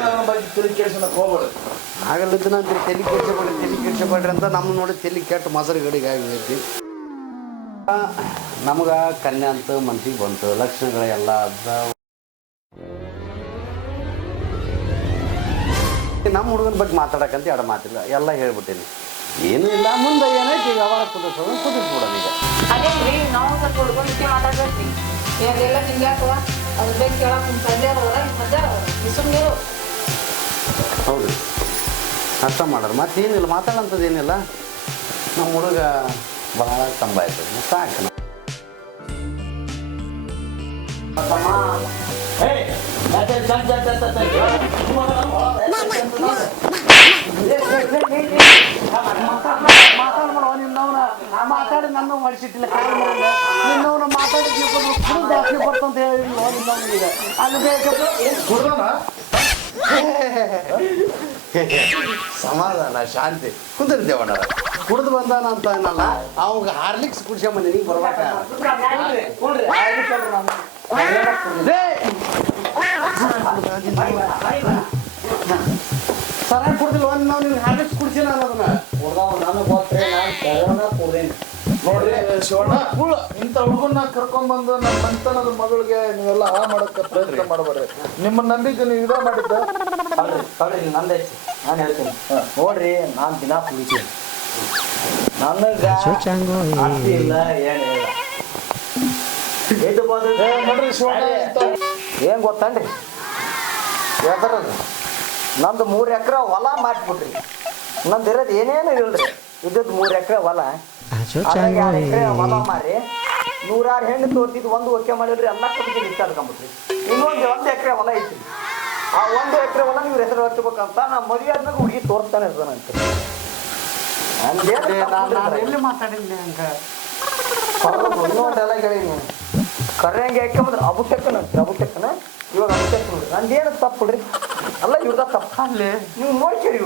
ನನ್ನ ಬಗ್ಗೆ ತಿರುಗಿ ಕೇಳ್ಸೋಣಕ್ಕೆ ಹೋಗ್ಬೇಡ ಆಗಲ್ಲಿದ್ದನ ಅಂತೀರಿ ತಲೆ ಕೆಡ್ಸಬೇಡ್ರಿ ಅಂತ ನಮ್ಮ ನೋಡಿ ತಲೆ ಕೆಟ್ಟ ಮೊಸರು ಗಡಿಗೆ ಆಗಿರ್ತೈತಿ ನಮ್ಗೆ ಕನ್ಯಾ ಅಂತ ಮನ್ಸಿಗೆ ಬಂತು ಲಕ್ಷಣಗಳೆಲ್ಲ ಅದಾವ ನಮ್ಮ ಹುಡುಗನ ಬಗ್ಗೆ ಮಾತಾಡಕ್ಕಂತ ಎರಡು ಮಾತಿಲ್ಲ ಎಲ್ಲ ಹೇಳ್ಬಿಟ್ಟೀನಿ ಏನೂ ಇಲ್ಲ ಮುಂದೆ ಏನೈತಿ ಈಗ ಯಾವಾಗ ಕುದಿಸ್ಬಿಡೋಣ ಈಗ ಅದೇನ್ರಿ ನಾವು ಸ್ವಲ್ಪ ಹುಡುಗನ ಜೊತೆ ಮಾತಾಡ್ಬೇಕ್ರಿ ಏನೆಲ್ಲ ಹಿಂಗೆ ಹಾಕುವ ಅದ್ರ ಬಗ್ಗೆ ಕೇಳಕ್ಕೆ ನಿಮ್ಮ ತಂದೆ ಅವರ ಮಧ್ಯ ಸುಮ್ಮನೆ ಹೌದು ಅಷ್ಟ ಮಾಡೋರು ಮತ್ತೇನಿಲ್ಲ ಮಾತಾಡೋಂಥದ್ದು ಏನಿಲ್ಲ ನಮ್ಮ ಹುಡುಗ ಭಾಳ ಸಂಭಾಯ್ತದೆ ಸಾಕು ಮಾತಾಡಿ ನನ್ನ ಮಾಡಿಸಿಟ್ಟಿಲ್ಲ ನಿನ್ನವನ್ನ ಮಾತಾಡಿ ಜಾಸ್ತಿ ಬರ್ತಂತ ಹೇಳಿ ನಿನ್ನವನಿಗೆ ಅಲ್ಲಿ ಕುಡ್ದೋಣ ಸಮಾಧಾನ ಶಾಂತಿ ಕುಂದಿರ್ತೇವಣ್ಣ ಕುಡ್ದು ಬಂದಾನ ಅಂತ ಅನ್ನಲ್ಲ ಅವಾಗ ಹಾರ್ಲಿಕ್ಸ್ ಕುಡ್ಸ್ಕೊಂಬಂದಿ ನೀ ಬರ್ಬೇಕ ಸರಿಯಾಗಿ ಕುಡ್ದಿಲ್ಲ ಒಂದು ನಾವು ನಿನ್ಗೆ ಹಾರ್ಲಿಕ್ಸ್ ಕುಡ್ಸಿನ ಅನ್ನೋದನ್ನ ನೋಡ್ರಿ ಶಿವಣ್ಣ ಇಂಥ ಹುಡುಗನ್ನ ಕರ್ಕೊಂಡ್ಬಂದು ನಮ್ಮ ಮಂತನದ ಮಗಳಿಗೆ ನೀವೆಲ್ಲ ಹಾಳು ಮಾಡಕ್ಕೆ ಪ್ರಯತ್ನ ಮಾಡಬೇಡ್ರಿ ನಿಮ್ಮ ನಂಬಿಕೆ ನೀವು ಇದೇ ಮಾಡಿದ್ದ ತಡ್ರಿ ನಂದೇ ನಾನು ಹೇಳ್ತೀನಿ ನೋಡ್ರಿ ನಾನು ದಿನ ಕುಡಿತೀನಿ ನನಗ ಆಸ್ತಿ ಇಲ್ಲ ಏನಿಲ್ಲ ನೋಡ್ರಿ ಶಿವಣ್ಣ ಏನ್ ಗೊತ್ತನ್ರಿ ಯಾವ್ದಾರದು ನಂದು 3 ಎಕರೆ ಹೊಲ ಮಾಡಿಬಿಟ್ರಿ ನಂದು ಇರೋದು ಏನೇನು ಇಲ್ರಿ ಇದ್ದದ್ದು 3 ಎಕರೆ ಹೊಲ 2 ಎಕರೆ ಹೊಲ ಮಾರಿ 100 ಹೆಣ್ಣು ತೋರ್ತಿದ್ದು ಒಂದು ಓಕೆ ಮಾಡಿದ್ರಿ ಎಲ್ಲ ಕಮಿಟಿ ನಿಂತ್ಕೊಂಡ್ಬಿಟ್ರಿ. ಇನ್ನೊಂದು 1 ಎಕರೆ ಹೊಲ ಐತಿ. ಆ 1 ಎಕರೆ ಹೊಲ ನೀವು ಹೆಸರು ಹಚ್ಬೇಕಂತ ನಾ ಮದುವೆ ಆದ್ಮೇಲೆ ಹುಡುಗಿ ತೋರಿಸ್ತಾನೆ ಇರ್ತಾನಂತೆ. ನಾನು ಎಲ್ಲಿ ಮಾತಾಡಿದ್ದೆ ಹಂಗ ಇನ್ನೊಂದೆಲ್ಲ ಕೇಳಿ ಕರ್ರಂಗೆ ಹಾಕ್ಯಂದ್ರೆ ಅಭಿಷೇಕನ ಇವಾಗ ಅಭಿಷೇಕ ನೋಡ್ರಿ ನಂದೇನು ತಪ್ಪು ಬಿಡ್ರಿ ಅಲ್ಲ ಇವ್ರದ ತಪ್ಪ ಅಲ್ಲಿ ನೀವು ನೋಡ್ಕೇರಿ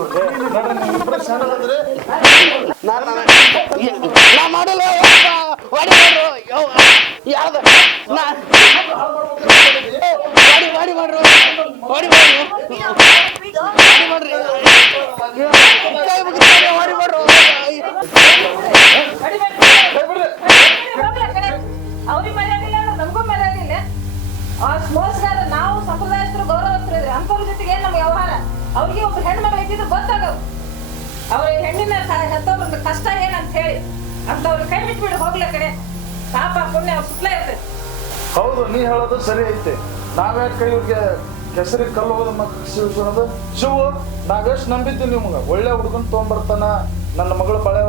ನಾ ಮಾಡಲ್ಲ ಅವ್ರಿಗೆ ಮರ್ಯಾದೆ ಇಲ್ಲ ಅಂದ್ರೆ ನಮಗೂ ಮರ್ಯಾದೆ ಇಲ್ಲ. ಮೋಸಗಾರ ನಾವು ಸಂಪ್ರದಾಯಸ್ಥರು ಗೌರವಸ್ಥರು ಅಂಥವ್ರ ಜೊತೆಗೆ ನಮ್ಮ ವ್ಯವಹಾರ. ಅವ್ರಿಗೆ ಒಬ್ರು ಹೆಣ್ಮಕ್ಳು ಇದ್ದಿದ್ರು ಗೊತ್ತಾಗವು ಅವ್ರ ಹೆಣ್ಣಿನ ಹೆತ್ತವ್ರ ಕಷ್ಟ ಏನಂತ ಹೇಳಿ ಅಂತವ್ರ ಕೈ ಬಿಟ್ಬಿಟ್ಟು ಹೋಗ್ಲ ಕಡೆ ಪಾಪ ಪುಣ್ಯ ಅವ್ರ ಸುತ್ತಲೇ ಇರ್ತೈತಿ. ಹೌದು, ನೀ ಹೇಳೋದು ಸರಿ ಐತೆ. ನಾವ್ಯಾಕೆ ಇವ್ರಿಗೆ ಕೆಸರಿಗೆ ಕಲ್ಲು ಹೋಗೋದು ಮಕ್ಕಳು ಶಿವಸೋದು ಶಿವು ನಾವೆಷ್ಟು ನಂಬಿದ್ದೀವಿ ನಿಮ್ಗೆ ಒಳ್ಳೆ ಹುಡುಗನ್ ತೊಗೊಂಬರ್ತಾನ ನನ್ನ ಮಗಳು ಬಳೆ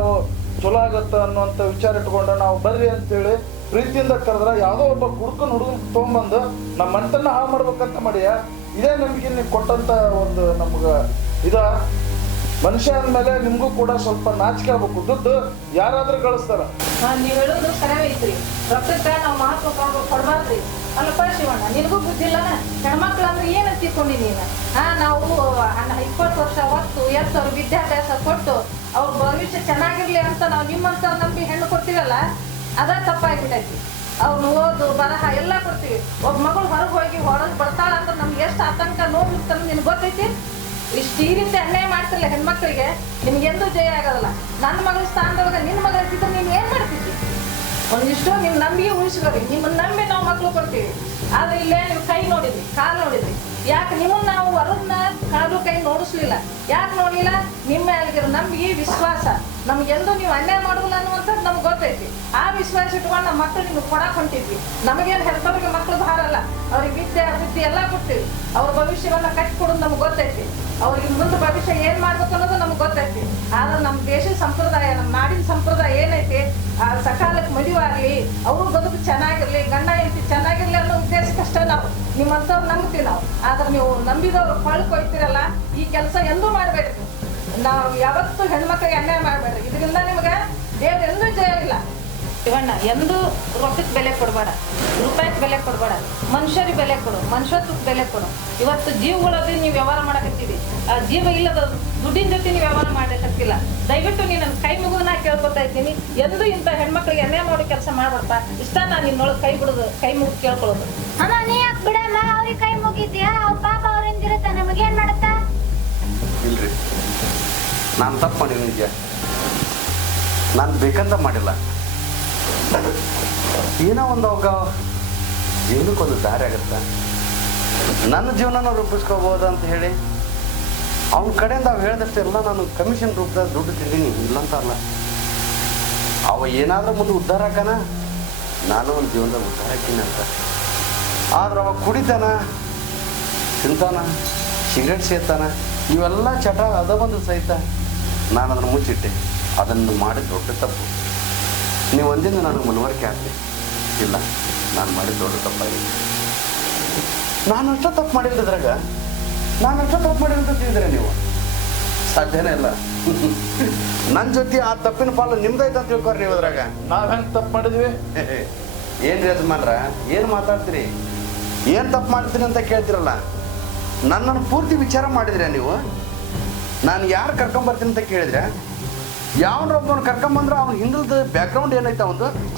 ಚಲೋ ಆಗತ್ತ ಅನ್ನುವಂಥ ವಿಚಾರ ಇಟ್ಕೊಂಡ ನಾವು ಬರ್ರಿ ಅಂತೇಳಿ ಪ್ರೀತಿಯಿಂದ ಕರೆದ್ರ ಯಾವುದೋ ಒಬ್ಬ ಹುಡುಗನ್ ತೊಗೊಂಬಂದು ನಮ್ಮ ಮನೆತನ ಹಾಳು ಮಾಡ್ಬೇಕಂತ ಮಾಡಿಯ. ಇದೇ ನಂಬಿಕೆ ನೀವು ಕೊಟ್ಟಂತ ಒಂದು ನಮ್ಗೆ ಇದ ಮನುಷ್ಯ ಅಂದ್ಮೇಲೆ ನಿಮ್ಗೂ ಕೂಡ ಸ್ವಲ್ಪ ನಾಚಿಕೆ ಆಗ್ಬೇಕು. ದುಡ್ಡು ಯಾರಾದ್ರೂ ಗಳಿಸ್ತಾರ. ನೀವ್ ಹೇಳೋದು ಸರಿಯಾಗಿ ಐತ್ರಿ. ರೊಕ್ಕಕ್ಕ ನಾವು ಮಹತ್ವ ಕೊಡ್ಬಾರ್ದ್ರಿ. ಅಲ್ಲಪ್ಪ ಶಿವಣ್ಣ ನಿನಗೂ ಬುದ್ಧಿ ಇಲ್ಲನ? ಹೆಣ್ಮಕ್ಳು ಅಂದ್ರೆ ಏನ್ ತಿಳ್ಕೊಂಡಿ ನೀನು? ನಾವು 20 ವರ್ಷ ಹೊತ್ತು ಅವ್ರ ವಿದ್ಯಾಭ್ಯಾಸ ಕೊಟ್ಟು ಅವ್ರ ಭವಿಷ್ಯ ಚೆನ್ನಾಗಿರ್ಲಿ ಅಂತ ನಾವು ನಿಮ್ಮಂತ ನಂಬಿ ಹೆಣ್ಣು ಕೊಡ್ತೀವಲ್ಲ, ಅದ ತಪ್ಪಾಗ್ಬಿಟ್ಟೈತಿ. ಅವ್ರು ಓದು ಬರಹ ಎಲ್ಲ ಕೊಡ್ತೀವಿ. ಒಬ್ಬ ಮಗಳು ಹೊರಗೆ ಬರ್ತಾಳ ಅಂದ್ರೆ ನಮ್ಗೆ ಎಷ್ಟು ಆತಂಕ ನೋಡ್ಲಿರ್ತಾನ ನಿನ್ಗೆ ಗೊತ್ತೈತಿ. ಇಷ್ಟು ಈ ರೀತಿ ಅನ್ಯಾಯ ಮಾಡ್ತಿರಲ್ಲ ಹೆಣ್ಮಕ್ಳಿಗೆ, ನಿಮ್ಗೆಂದೂ ಜಯ ಆಗೋದಲ್ಲ. ನನ್ನ ಮಗಳ ಸ್ಥಾನದೊಳಗ ನಿನ್ನ ಮಗಳ ಇದ್ದಿದ್ರೆ ನೀನು ಏನ್ ಮಾಡ್ತಿದ್ದಿ? ಒಂದಿಷ್ಟು ನಿಮ್ ನಂಬಿಕೆ ಉಳಿಸ್ಕೊರಿ. ನಿಮ್ಮನ್ನ ನಂಬಿ ನಾವು ಮಕ್ಳು ಕೊಡ್ತೀವಿ. ಆದ್ರೆ ಇಲ್ಲೇ ನೀವು ಕೈ ನೋಡಿದ್ರಿ, ಕಾಲು ನೋಡಿದ್ರಿ. ಯಾಕೆ ನಿಮ್ಮನ್ನ ನಾವು ಹೊರದ್ನ ಕಾಲು ಕೈ ನೋಡಿಸ್ಲಿಲ್ಲ? ಯಾಕೆ ನೋಡ್ಲಿಲ್ಲ? ನಿಮ್ಮ ಅಲ್ಲಿಗಿರೋ ನಂಬಿಕೆ ವಿಶ್ವಾಸ ನಮ್ಗೆಂದು ನೀವು ಅನ್ಯಾಯ ಮಾಡೋದಿಲ್ಲ ಅನ್ನುವಂಥದ್ದು ನಮ್ಗೆ ಗೊತ್ತೈತಿ. ಆ ವಿಶ್ವಾಸ ಇಟ್ಕೊಂಡು ನಮ್ಮ ಮಕ್ಕಳು ನಿಮ್ಗೆ ಕೊಡಕ್ ಹೊಂಟಿದ್ವಿ. ನಮಗೇನು ಹೆತ್ತವ್ರಿಗೆ ಮಕ್ಳು ಭಾರ ಅಲ್ಲ. ಅವ್ರಿಗೆ ವಿದ್ಯೆ ಬುದ್ಧಿ ಎಲ್ಲ ಕೊಡ್ತೀವಿ. ಅವ್ರ ಭವಿಷ್ಯವನ್ನ ಕಟ್ಟಿಕೊಡೋದು ನಮ್ಗೆ ಗೊತ್ತೈತಿ. ಅವ್ರಿಗೆ ಮುಂದೆ ಭವಿಷ್ಯ ಏನ್ ಮಾಡ್ಬೇಕು ಅನ್ನೋದು ನಮ್ಗೆ ಗೊತ್ತೈತಿ. ಆದ್ರೆ ನಮ್ಮ ದೇಶದ ಸಂಪ್ರದಾಯ, ನಮ್ಮ ನಾಡಿನ ಸಂಪ್ರದಾಯ ಏನೈತಿ, ಆ ಸಕಾಲಕ್ಕೆ ಮದುವೆ ಆಗ್ಲಿ, ಅವರು ಬದುಕು ಚೆನ್ನಾಗಿರ್ಲಿ, ಗಂಡ ಹೆಂಡತಿ ಚೆನ್ನಾಗಿರ್ಲಿ ಅನ್ನೋ ಉದ್ದೇಶಕ್ಕಷ್ಟೇ ನಾವು ನಿಮ್ಮಂಥವ್ರು ನಂಬ್ತೀವಿ ನಾವು. ಆದ್ರೆ ನೀವು ನಂಬಿದವ್ರು ಹೊಳಕ್ ಹೋಯ್ತಿರಲ್ಲ, ಈ ಕೆಲಸ ಎಂದೂ ಮಾಡಬೇಡ್ರಿ. ನಾವು ಯಾವತ್ತೂ ಹೆಣ್ಮಕ್ಳಿಗೆ ಅನ್ಯಾಯ ಮಾಡಬೇಡ್ರಿ. ಇದರಿಂದ ನಿಮ್ಗೆ ದೇವ್ರು ಎಂದೂ ಜಯ ಇಲ್ಲ. ಶಿವಣ್ಣ ಎಂದೂ ರೊಕ್ಕಕ್ಕೆ ಬೆಲೆ ಕೊಡಬೇಡ, ರೂಪಾಯಿಗೆ ಬೆಲೆ ಕೊಡಬೇಡ. ಮನುಷ್ಯರಿಗೆ ಬೆಲೆ ಕೊಡು, ಮನುಷ್ಯತ್ವಕ್ಕೆ ಬೆಲೆ ಕೊಡು. ಇವತ್ತು ಜೀವಗಳದ್ದು ನೀವು ವ್ಯವಹಾರ ಮಾಡಕತ್ತೀವಿ. ಆ ಜೀವ ಇಲ್ಲದ ದುಡ್ಡಿನ ಜೊತೆ ನೀವು ವ್ಯವಹಾರ ಮಾಡಕತ್ತಿಲ್ಲ. ದಯವಿಟ್ಟು ನೀನು ನನ್ನ ಕೈ ಮುಗಿದು ಕೇಳ್ಕೊತಾ ಇದ್ದೀನಿ. ಎಂದೂ ಇಂಥ ಹೆಣ್ಮಕ್ಳಿಗೆ ಅನ್ಯಾಯ ಮಾಡೋ ಕೆಲಸ ಮಾಡ್ಬಾರ್ದ. ಇಷ್ಟ ನಾನು ನಿನ್ನೊಳಗೆ ಕೈ ಬಿಡೋದು, ಕೈ ಮುಗಿದು ಕೇಳ್ಕೊಳ್ಳೋದು. ಅಮ್ಮ ನೀ ಯಾಕೆ ಬಿಡಮ್ಮ? ಅವ್ರಿಗೆ ಕೈ ಮುಗಿದ್ಯಾ? ಅವ್ರ ಪಾಪ ಅವ್ರಿಂದಿರತ್ತ, ನಮಗೇನ್ ಮಾಡತ್ತ? ಇಲ್ರಿ, ನಾನು ತಪ್ಪು ಮಾಡಿದ್ದೀನಿ ನಿಜ. ನಾನು ಬೇಕಂತ ಮಾಡಿಲ್ಲ. ಏನೋ ಒಂದು ಅವಾಗ ಜೀವನಕ್ಕೊಂದು ದಾರಿ ಆಗುತ್ತ, ನನ್ನ ಜೀವನನ ರೂಪಿಸ್ಕೋಬೋದು ಅಂತ ಹೇಳಿ ಅವನ ಕಡೆಯಿಂದ ಅವು ಹೇಳಿದಷ್ಟೆಲ್ಲ ನಾನು ಕಮಿಷನ್ ರೂಪದಾಗ ದುಡ್ಡು ತಿಂದೀನಿ, ಇಲ್ಲಂತ ಅಲ್ಲ. ಅವ ಏನಾದರೂ ಮುಂದೆ ಉದ್ಧಾರ ಹಾಕನ, ನಾನು ಒಂದು ಜೀವನದಾಗ ಉದ್ಧಾರ ಹಾಕಿನಿ ಅಂತ. ಆದ್ರೆ ಅವ ಕುಡಿತಾನ, ತಿಂತಾನ, ಸಿಗರೇಟ್ ಸೇತಾನ, ಇವೆಲ್ಲ ಚಟ ಅದ ಒಂದು ಸಹಿತ ನಾನು ಅದನ್ನು ಮುಚ್ಚಿಟ್ಟೆ. ಅದನ್ನು ಮಾಡಿದ ದೊಡ್ಡ ತಪ್ಪು. ನೀವು ಒಂದಿನ ನನಗೆ ಮನವರಿಕೆ ಆಗ್ತಿ ಇಲ್ಲ, ನಾನು ಮಾಡಿದ ದೊಡ್ಡ ತಪ್ಪಾಗಿದೆ. ನಾನು ಅಷ್ಟೋ ತಪ್ಪು ಮಾಡಿಲ್ದಿದ್ರಾಗ ಅಂತ ತಿಳಿದ್ರೆ ನೀವು ಸಾಧ್ಯನೇ ಇಲ್ಲ. ನನ್ನ ಜೊತೆ ಆ ತಪ್ಪಿನ ಪಾಲು ನಿಮ್ದೈತೆ ಅಂತ ತಿಳ್ಕೊರಿ ನೀವು. ಅದ್ರಾಗ ನಾವ್ ಹೆಂಗ್ ತಪ್ಪು ಮಾಡಿದ್ವಿ? ಏನ್ರಿ ಯಜಮಾನ್ರ, ಏನು ಮಾತಾಡ್ತೀರಿ? ಏನು ತಪ್ಪು ಮಾಡ್ತೀನಿ ಅಂತ ಕೇಳ್ತಿರಲ್ಲ. ನನ್ನನ್ನು ಪೂರ್ತಿ ವಿಚಾರ ಮಾಡಿದ್ರೆ ನೀವು, ನಾನು ಯಾರು ಕರ್ಕೊಂಬರ್ತೀನಿ ಅಂತ ಕೇಳಿದ್ರೆ, ಯಾವನೊಬ್ಬನ ಕರ್ಕೊಂಬಂದ್ರೆ ಅವ್ನ ಹಿಂದದ ಬ್ಯಾಕ್ಗ್ರೌಂಡ್ ಏನೈತೆ,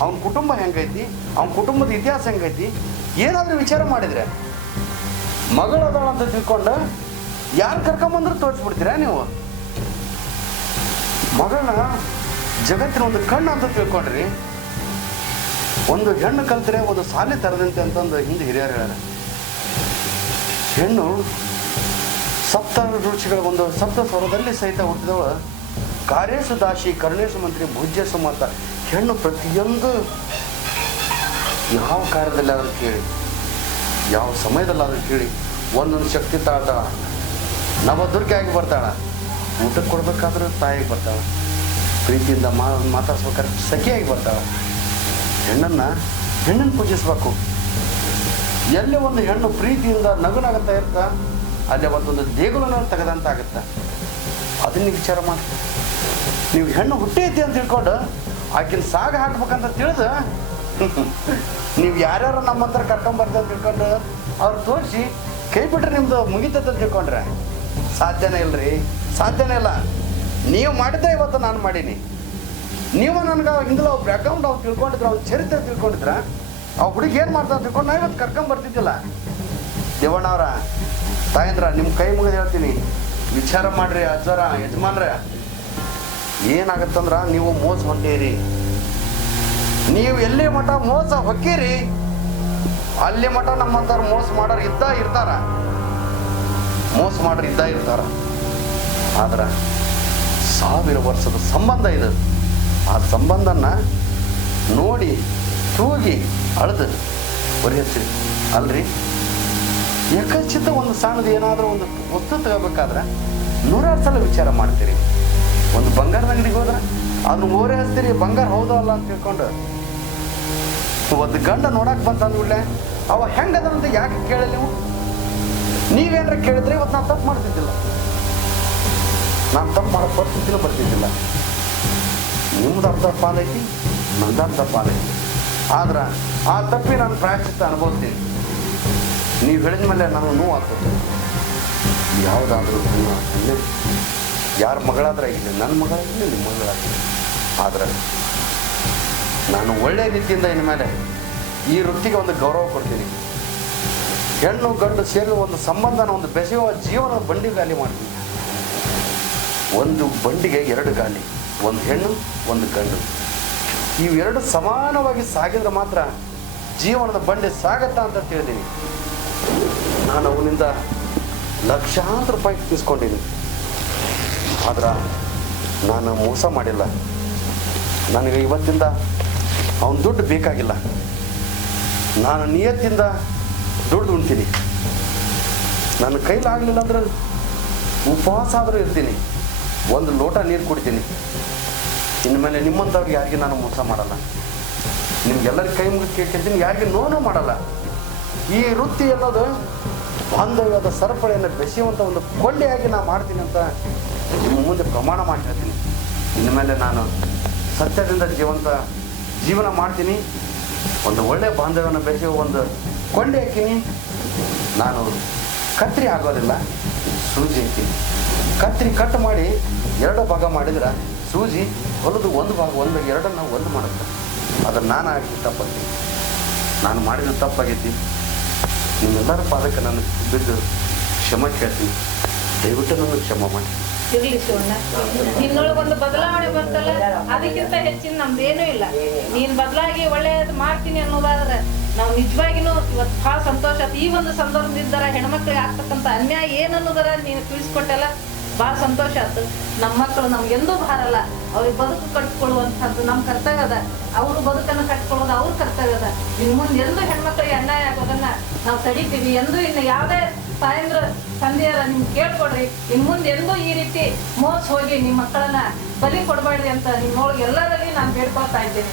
ಅವ್ನ ಕುಟುಂಬ ಹೆಂಗೈತಿ, ಅವ್ನ ಕುಟುಂಬದ ಇತಿಹಾಸ ಹೆಂಗೈತಿ ಏನಾದರೂ ವಿಚಾರ ಮಾಡಿದ್ರೆ, ಮಗಳು ಅದಾಳ ಅಂತ ತಿಳ್ಕೊಂಡು ಯಾರು ಕರ್ಕೊಂಬಂದ್ರೆ ತೋರಿಸ್ಬಿಡ್ತೀರಾ ನೀವು? ಮಗಳನ್ನ ಜಗತ್ತಿನ ಒಂದು ಕಣ್ಣು ಅಂತ ತಿಳ್ಕೊಂಡ್ರಿ. ಒಂದು ಹೆಣ್ಣು ಕಲ್ತರೆ ಒಂದು ಸಾಲಿ ತರದಂತೆ ಅಂತಂದು ಹಿಂದೆ ಹಿರಿಯರು ಹೇಳ್ಯಾರ. ಹೆಣ್ಣು ಸಪ್ತ ರುಚಿಗಳ ಒಂದು ಸಪ್ತ ಸ್ವರದಲ್ಲಿ ಸಹಿತ ಹುಟ್ಟಿದವ. ಕಾರ್ಯೇಶು ದಾಸಿ ಕರ್ಣೇಶು ಮಂತ್ರಿ ಭುಜ್ಯಸು ಮಾತ. ಹೆಣ್ಣು ಪ್ರತಿಯೊಂದು ಯಾವ ಕಾರ್ಯದಲ್ಲಾದರೂ ಕೇಳಿ, ಯಾವ ಸಮಯದಲ್ಲಾದರೂ ಕೇಳಿ ಒಂದೊಂದು ಶಕ್ತಿ ತಾಳ್ತಾಳ. ನವದುರ್ಗೆ ಆಗಿ ಬರ್ತಾಳ. ಊಟಕ್ಕೆ ಕೊಡ್ಬೇಕಾದ್ರೆ ತಾಯಿಗೆ ಬರ್ತಾಳ. ಪ್ರೀತಿಯಿಂದ ಮಾತಾಡ್ಸ್ಬೇಕಾದ್ರೆ ಸಖಿಯಾಗಿ ಬರ್ತಾಳೆ. ಹೆಣ್ಣನ್ನು ಪೂಜಿಸ್ಬೇಕು. ಎಲ್ಲಿ ಒಂದು ಹೆಣ್ಣು ಪ್ರೀತಿಯಿಂದ ನಗುನಾಗುತ್ತಾ ಇರ್ತಾ ಅಲ್ಲೇ ಒಂದೊಂದು ದೇಗುಲನ ತೆಗೆದಂತ ಆಗುತ್ತೆ. ಅದನ್ನ ವಿಚಾರ ಮಾಡಿ. ನೀವು ಹೆಣ್ಣು ಹುಟ್ಟೈತಿ ಅಂತ ತಿಳ್ಕೊಂಡು ಆಕಿನ ಸಾಗ ಹಾಕ್ಬೇಕಂತ ತಿಳಿದು ನೀವು ಯಾರ್ಯಾರು ನಮ್ಮ ಹತ್ರ ಕರ್ಕೊಂಬರ್ತೀವಿ ಅಂತ ತಿಳ್ಕೊಂಡು ಅವ್ರು ತೋರಿಸಿ ಕೈ ಬಿಟ್ರೆ ನಿಮ್ದು ಮುಗಿತೈತೆ ಅಂತ ತಿಳ್ಕೊಂಡ್ರೆ ಸಾಧ್ಯನೇ ಇಲ್ರಿ, ಸಾಧ್ಯನೇ ಇಲ್ಲ. ನೀವು ಮಾಡಿದ್ದೆ ಇವತ್ತು ನಾನು ಮಾಡೀನಿ. ನೀವು ನನಗೆ ಹಿಂದಲ ಅವ್ರು ಬ್ಯಾಕ್ಗ್ರೌಂಡ್ ಅವ್ರು ತಿಳ್ಕೊಂಡಿದ್ರೆ ಅವ್ರ ಚರಿತ್ರೆ ತಿಳ್ಕೊಂಡಿದ್ರ ಆ ಹುಡುಗಿ ಏನು ಮಾಡ್ತಾರೆ ತಿಳ್ಕೊಂಡು ನಾ ಇವತ್ತು ಕರ್ಕೊಂಬರ್ತಿದ್ದಿಲ್ಲ. ದೇವಣ್ಣವ್ರ ತಾಯಂದ್ರ ನಿಮ್ಮ ಕೈ ಮುಗಿದು ಹೇಳ್ತೀನಿ, ವಿಚಾರ ಮಾಡ್ರಿ ಅಜ್ಜರ ಯಜಮಾನ್ರ. ಏನಾಗತ್ತಂದ್ರ ನೀವು ಮೋಸ ಹೊಂಟೀರಿ. ನೀವು ಎಲ್ಲಿ ಮಠ ಮೋಸ ಹೊಕ್ಕೀರಿ ಅಲ್ಲಿ ಮಠ ನಮ್ಮಂತವ್ರು ಮೋಸ ಮಾಡೋರು ಇರ್ತಾರ. ಮೋಸ ಮಾಡೋರು ಇರ್ತಾರ. ಆದ್ರ 1000 ವರ್ಷದ ಸಂಬಂಧ ಇದು. ಆ ಸಂಬಂಧನ ನೋಡಿ ತೂಗಿ ಅಳ್ದು ಬರೆಯುತ್ತೀರಿ ಅಲ್ರಿ. ಏಕಚಿತ್ತ ಒಂದು ಸಣ್ಣದು ಏನಾದರೂ ಒಂದು ವಸ್ತು ತಗೋಬೇಕಾದ್ರೆ 100 ಸಲ ವಿಚಾರ ಮಾಡ್ತೀರಿ. ಒಂದು ಬಂಗಾರದ ಅಂಗಡಿಗೆ ಹೋದ್ರೆ ಅದನ್ನ ಓರೆ ಹಚ್ತೀರಿ, ಬಂಗಾರ ಹೌದೋ ಅಲ್ಲ ಅಂತ ತಿಳ್ಕೊಂಡು. ಒಂದು ಗಂಡ ನೋಡಕ್ ಬಂತ ಅಂದ್ಬಿಡ್ಲೆ ಅವ ಹೆಂಗದಂತ ಯಾಕೆ ಕೇಳಲಿ ನೀವು? ನೀವೇನಾರ ಕೇಳಿದ್ರೆ ಇವತ್ತು ನಾನು ತಪ್ಪು ಮಾಡ್ತಿದ್ದಿಲ್ಲ, ನಾನು ತಪ್ಪು ಮಾಡೋ ಪರಿಸ್ಥಿತಿನೂ ಬರ್ತಿದ್ದಿಲ್ಲ. ನಿಮ್ದು ಅರ್ಧ ಪಾಲೈತಿ, ನಂದು ಅರ್ಧ ಪಾಲೈತಿ. ಆದ್ರೆ ಆ ತಪ್ಪಿ ನಾನು ಪ್ರಾಯಶ್ಚಿತ್ತ ಅನುಭವಿಸ್ತೀನಿ. ನೀವು ಹೇಳಿದ ಮೇಲೆ ನಾನು ನೋವು ಆಗ್ತದೆ. ಯಾವುದಾದ್ರೂ ಯಾರ ಮಗಳಾದ್ರೆ ಆಗಿಲ್ಲ, ನನ್ನ ಮಗಳಾಗಿಲ್ಲ, ನಿಮ್ಮ ಮಗಳಾಗಿಲ್ಲ. ಆದ್ರೆ ನಾನು ಒಳ್ಳೆಯ ರೀತಿಯಿಂದ ಇನ್ಮೇಲೆ ಈ ವೃತ್ತಿಗೆ ಒಂದು ಗೌರವ ಕೊಡ್ತೀನಿ. ಹೆಣ್ಣು ಗಂಡು ಸೇರಿ ಒಂದು ಸಂಬಂಧನ ಒಂದು ಬೆಸೆಯುವ ಜೀವನ ಬಂಡಿ ಗಾಲಿ ಮಾಡ್ತೀನಿ. ಒಂದು ಬಂಡಿಗೆ 2 ಗಾಲಿ, ಒಂದು ಹೆಣ್ಣು ಒಂದು ಗಂಡು. ಇವೆರಡು ಸಮಾನವಾಗಿ ಸಾಗಿದ್ರೆ ಮಾತ್ರ ಜೀವನದ ಬಂಡಿ ಸಾಗತ್ತಾ ಅಂತ ತಿಳಿದೀನಿ. ನಾನು ಅವನಿಂದ ಲಕ್ಷಾಂತರ ರೂಪಾಯಿ ತಿಸ್ಕೊಂಡಿನಿ. ಆದ್ರೆ ನಾನು ಮೋಸ ಮಾಡಿಲ್ಲ. ನನಗೆ ಇವತ್ತಿಂದ ಅವನ ದುಡ್ಡು ಬೇಕಾಗಿಲ್ಲ. ನಾನು ನಿಯತ್ತಿಂದ ದುಡ್ಡು ಉಣ್ತೀನಿ. ನನ್ನ ಕೈಲಾಗಲಿಲ್ಲ ಅಂದ್ರೆ ಉಪವಾಸ ಆದರೂ ಇರ್ತೀನಿ, ಒಂದು ಲೋಟ ನೀರು ಕುಡಿತೀನಿ. ಇನ್ಮೇಲೆ ನಿಮ್ಮಂಥವ್ರಿಗೆ ಯಾರಿಗೆ ನಾನು ಮೋಸ ಮಾಡಲ್ಲ. ನಿಮ್ಗೆಲ್ಲರಿಗೆ ಕೈ ಮುಗಿ ಕೇಳ್ತೀನಿ, ಯಾರಿಗೆ ನೋವು ಮಾಡಲ್ಲ. ಈ ವೃತ್ತಿ ಅನ್ನೋದು ಬಾಂಧವ್ಯದ ಸರಪಳಿಯನ್ನು ಬೆಸೆಯುವಂಥ ಒಂದು ಕೊಂಡಿಯಾಗಿ ನಾನು ಮಾಡ್ತೀನಿ ಅಂತ ನಿಮ್ಮ ಮುಂದೆ ಪ್ರಮಾಣ ಮಾಡಿರ್ತೀನಿ. ಇನ್ಮೇಲೆ ನಾನು ಸತ್ಯದಿಂದ ಜೀವನ ಮಾಡ್ತೀನಿ. ಒಂದು ಒಳ್ಳೆಯ ಬಾಂಧವ್ಯವನ್ನು ಬೆಸೆಯುವ ಒಂದು ಕೊಂಡೆ ಹಾಕಿನಿ. ನಾನು ಕತ್ರಿ ಆಗೋದಿಲ್ಲ, ಸೂಜಿ ಹಾಕಿನಿ. ಕತ್ರಿ ಕಟ್ ಮಾಡಿ 2 ಭಾಗ ಮಾಡಿದ್ರೆ ಸೂಜಿ ಹೊಲದು 1 ಭಾಗ, 2 ಒಂದು ಮಾಡುತ್ತೆ. ಅದನ್ನು ನಾನು ಹಾಕಿ ತಪ್ಪಾಗ್ತೀನಿ. ನಾನು ಮಾಡಿದ ತಪ್ಪಾಗೈತಿ. ನಿಮ್ಮೆಲ್ಲರ ಪಾದಕ್ಕೆ ನಾನು ಬಿದ್ದು ಕ್ಷಮ ಕೇಳ್ತೀನಿ. ದಯವಿಟ್ಟು ನನ್ನ ಕ್ಷಮ ಮಾಡಿ. ಇರ್ಲಿ ಶಿವಣ್ಣ, ನಿನ್ನೊಳಗೊಂದು ಬದಲಾವಣೆ ಬಂತಲ್ಲ, ಅದಕ್ಕಿಂತ ಹೆಚ್ಚಿನ ನಮ್ದೇನೂ ಇಲ್ಲ. ನೀನ್ ಬದಲಾಗಿ ಒಳ್ಳೇದು ಮಾಡ್ತೀನಿ ಅನ್ನೋದಾದ್ರೆ ನಾವು ನಿಜವಾಗಿನೂ ಇವತ್ತು ಬಹಳ ಸಂತೋಷ ಆಯ್ತು. ಈ ಒಂದು ಸಂದರ್ಭದಿಂದ ಹೆಣ್ಮಕ್ಳಿಗೆ ಆಗ್ತಕ್ಕಂಥ ಅನ್ಯಾಯ ಏನನ್ನೋದರ ನೀನು ತಿಳಿಸ್ಕೊಟ್ಟಲ್ಲ, ಬಹಳ ಸಂತೋಷ ಆಯ್ತು. ನಮ್ಮ ಮಕ್ಕಳು ನಮ್ಗೆಂದೂ ಭಾರಲ್ಲ. ಅವ್ರಿಗೆ ಬದುಕು ಕಟ್ಕೊಳ್ಳುವಂಥದ್ದು ನಮ್ಮ ಕರ್ತವ್ಯ ಅದ. ಅವರು ಬದುಕನ್ನು ಕಟ್ಕೊಳ್ಳೋದು ಅವ್ರ ಕರ್ತವ್ಯ ಅದ. ಇನ್ನು ಮುಂದೆ ಎಂದೂ ಹೆಣ್ಮಕ್ಳಿಗೆ ಅನ್ಯಾಯ ಆಗೋದನ್ನ ನಾವು ತಡಿತೀವಿ. ಎಂದೂ ಇನ್ನು ಯಾವುದೇ ತಾಯಂದ್ರ ತಂದೆಯರ ನಿಮ್ಗೆ ಕೇಳ್ಕೊಡ್ರಿ, ಇನ್ನು ಮುಂದೆ ಎಂದೂ ಈ ರೀತಿ ಮೋಸ ಹೋಗಿ ನಿಮ್ಮ ಮಕ್ಕಳನ್ನ ಬಲಿ ಕೊಡಬೇಡ್ರಿ ಅಂತ ನಿಮ್ಮೊಳಗೆ ಎಲ್ಲರಲ್ಲಿ ನಾನು ಬೇಡ್ಕೊಳ್ತಾ ಇದ್ದೀನಿ.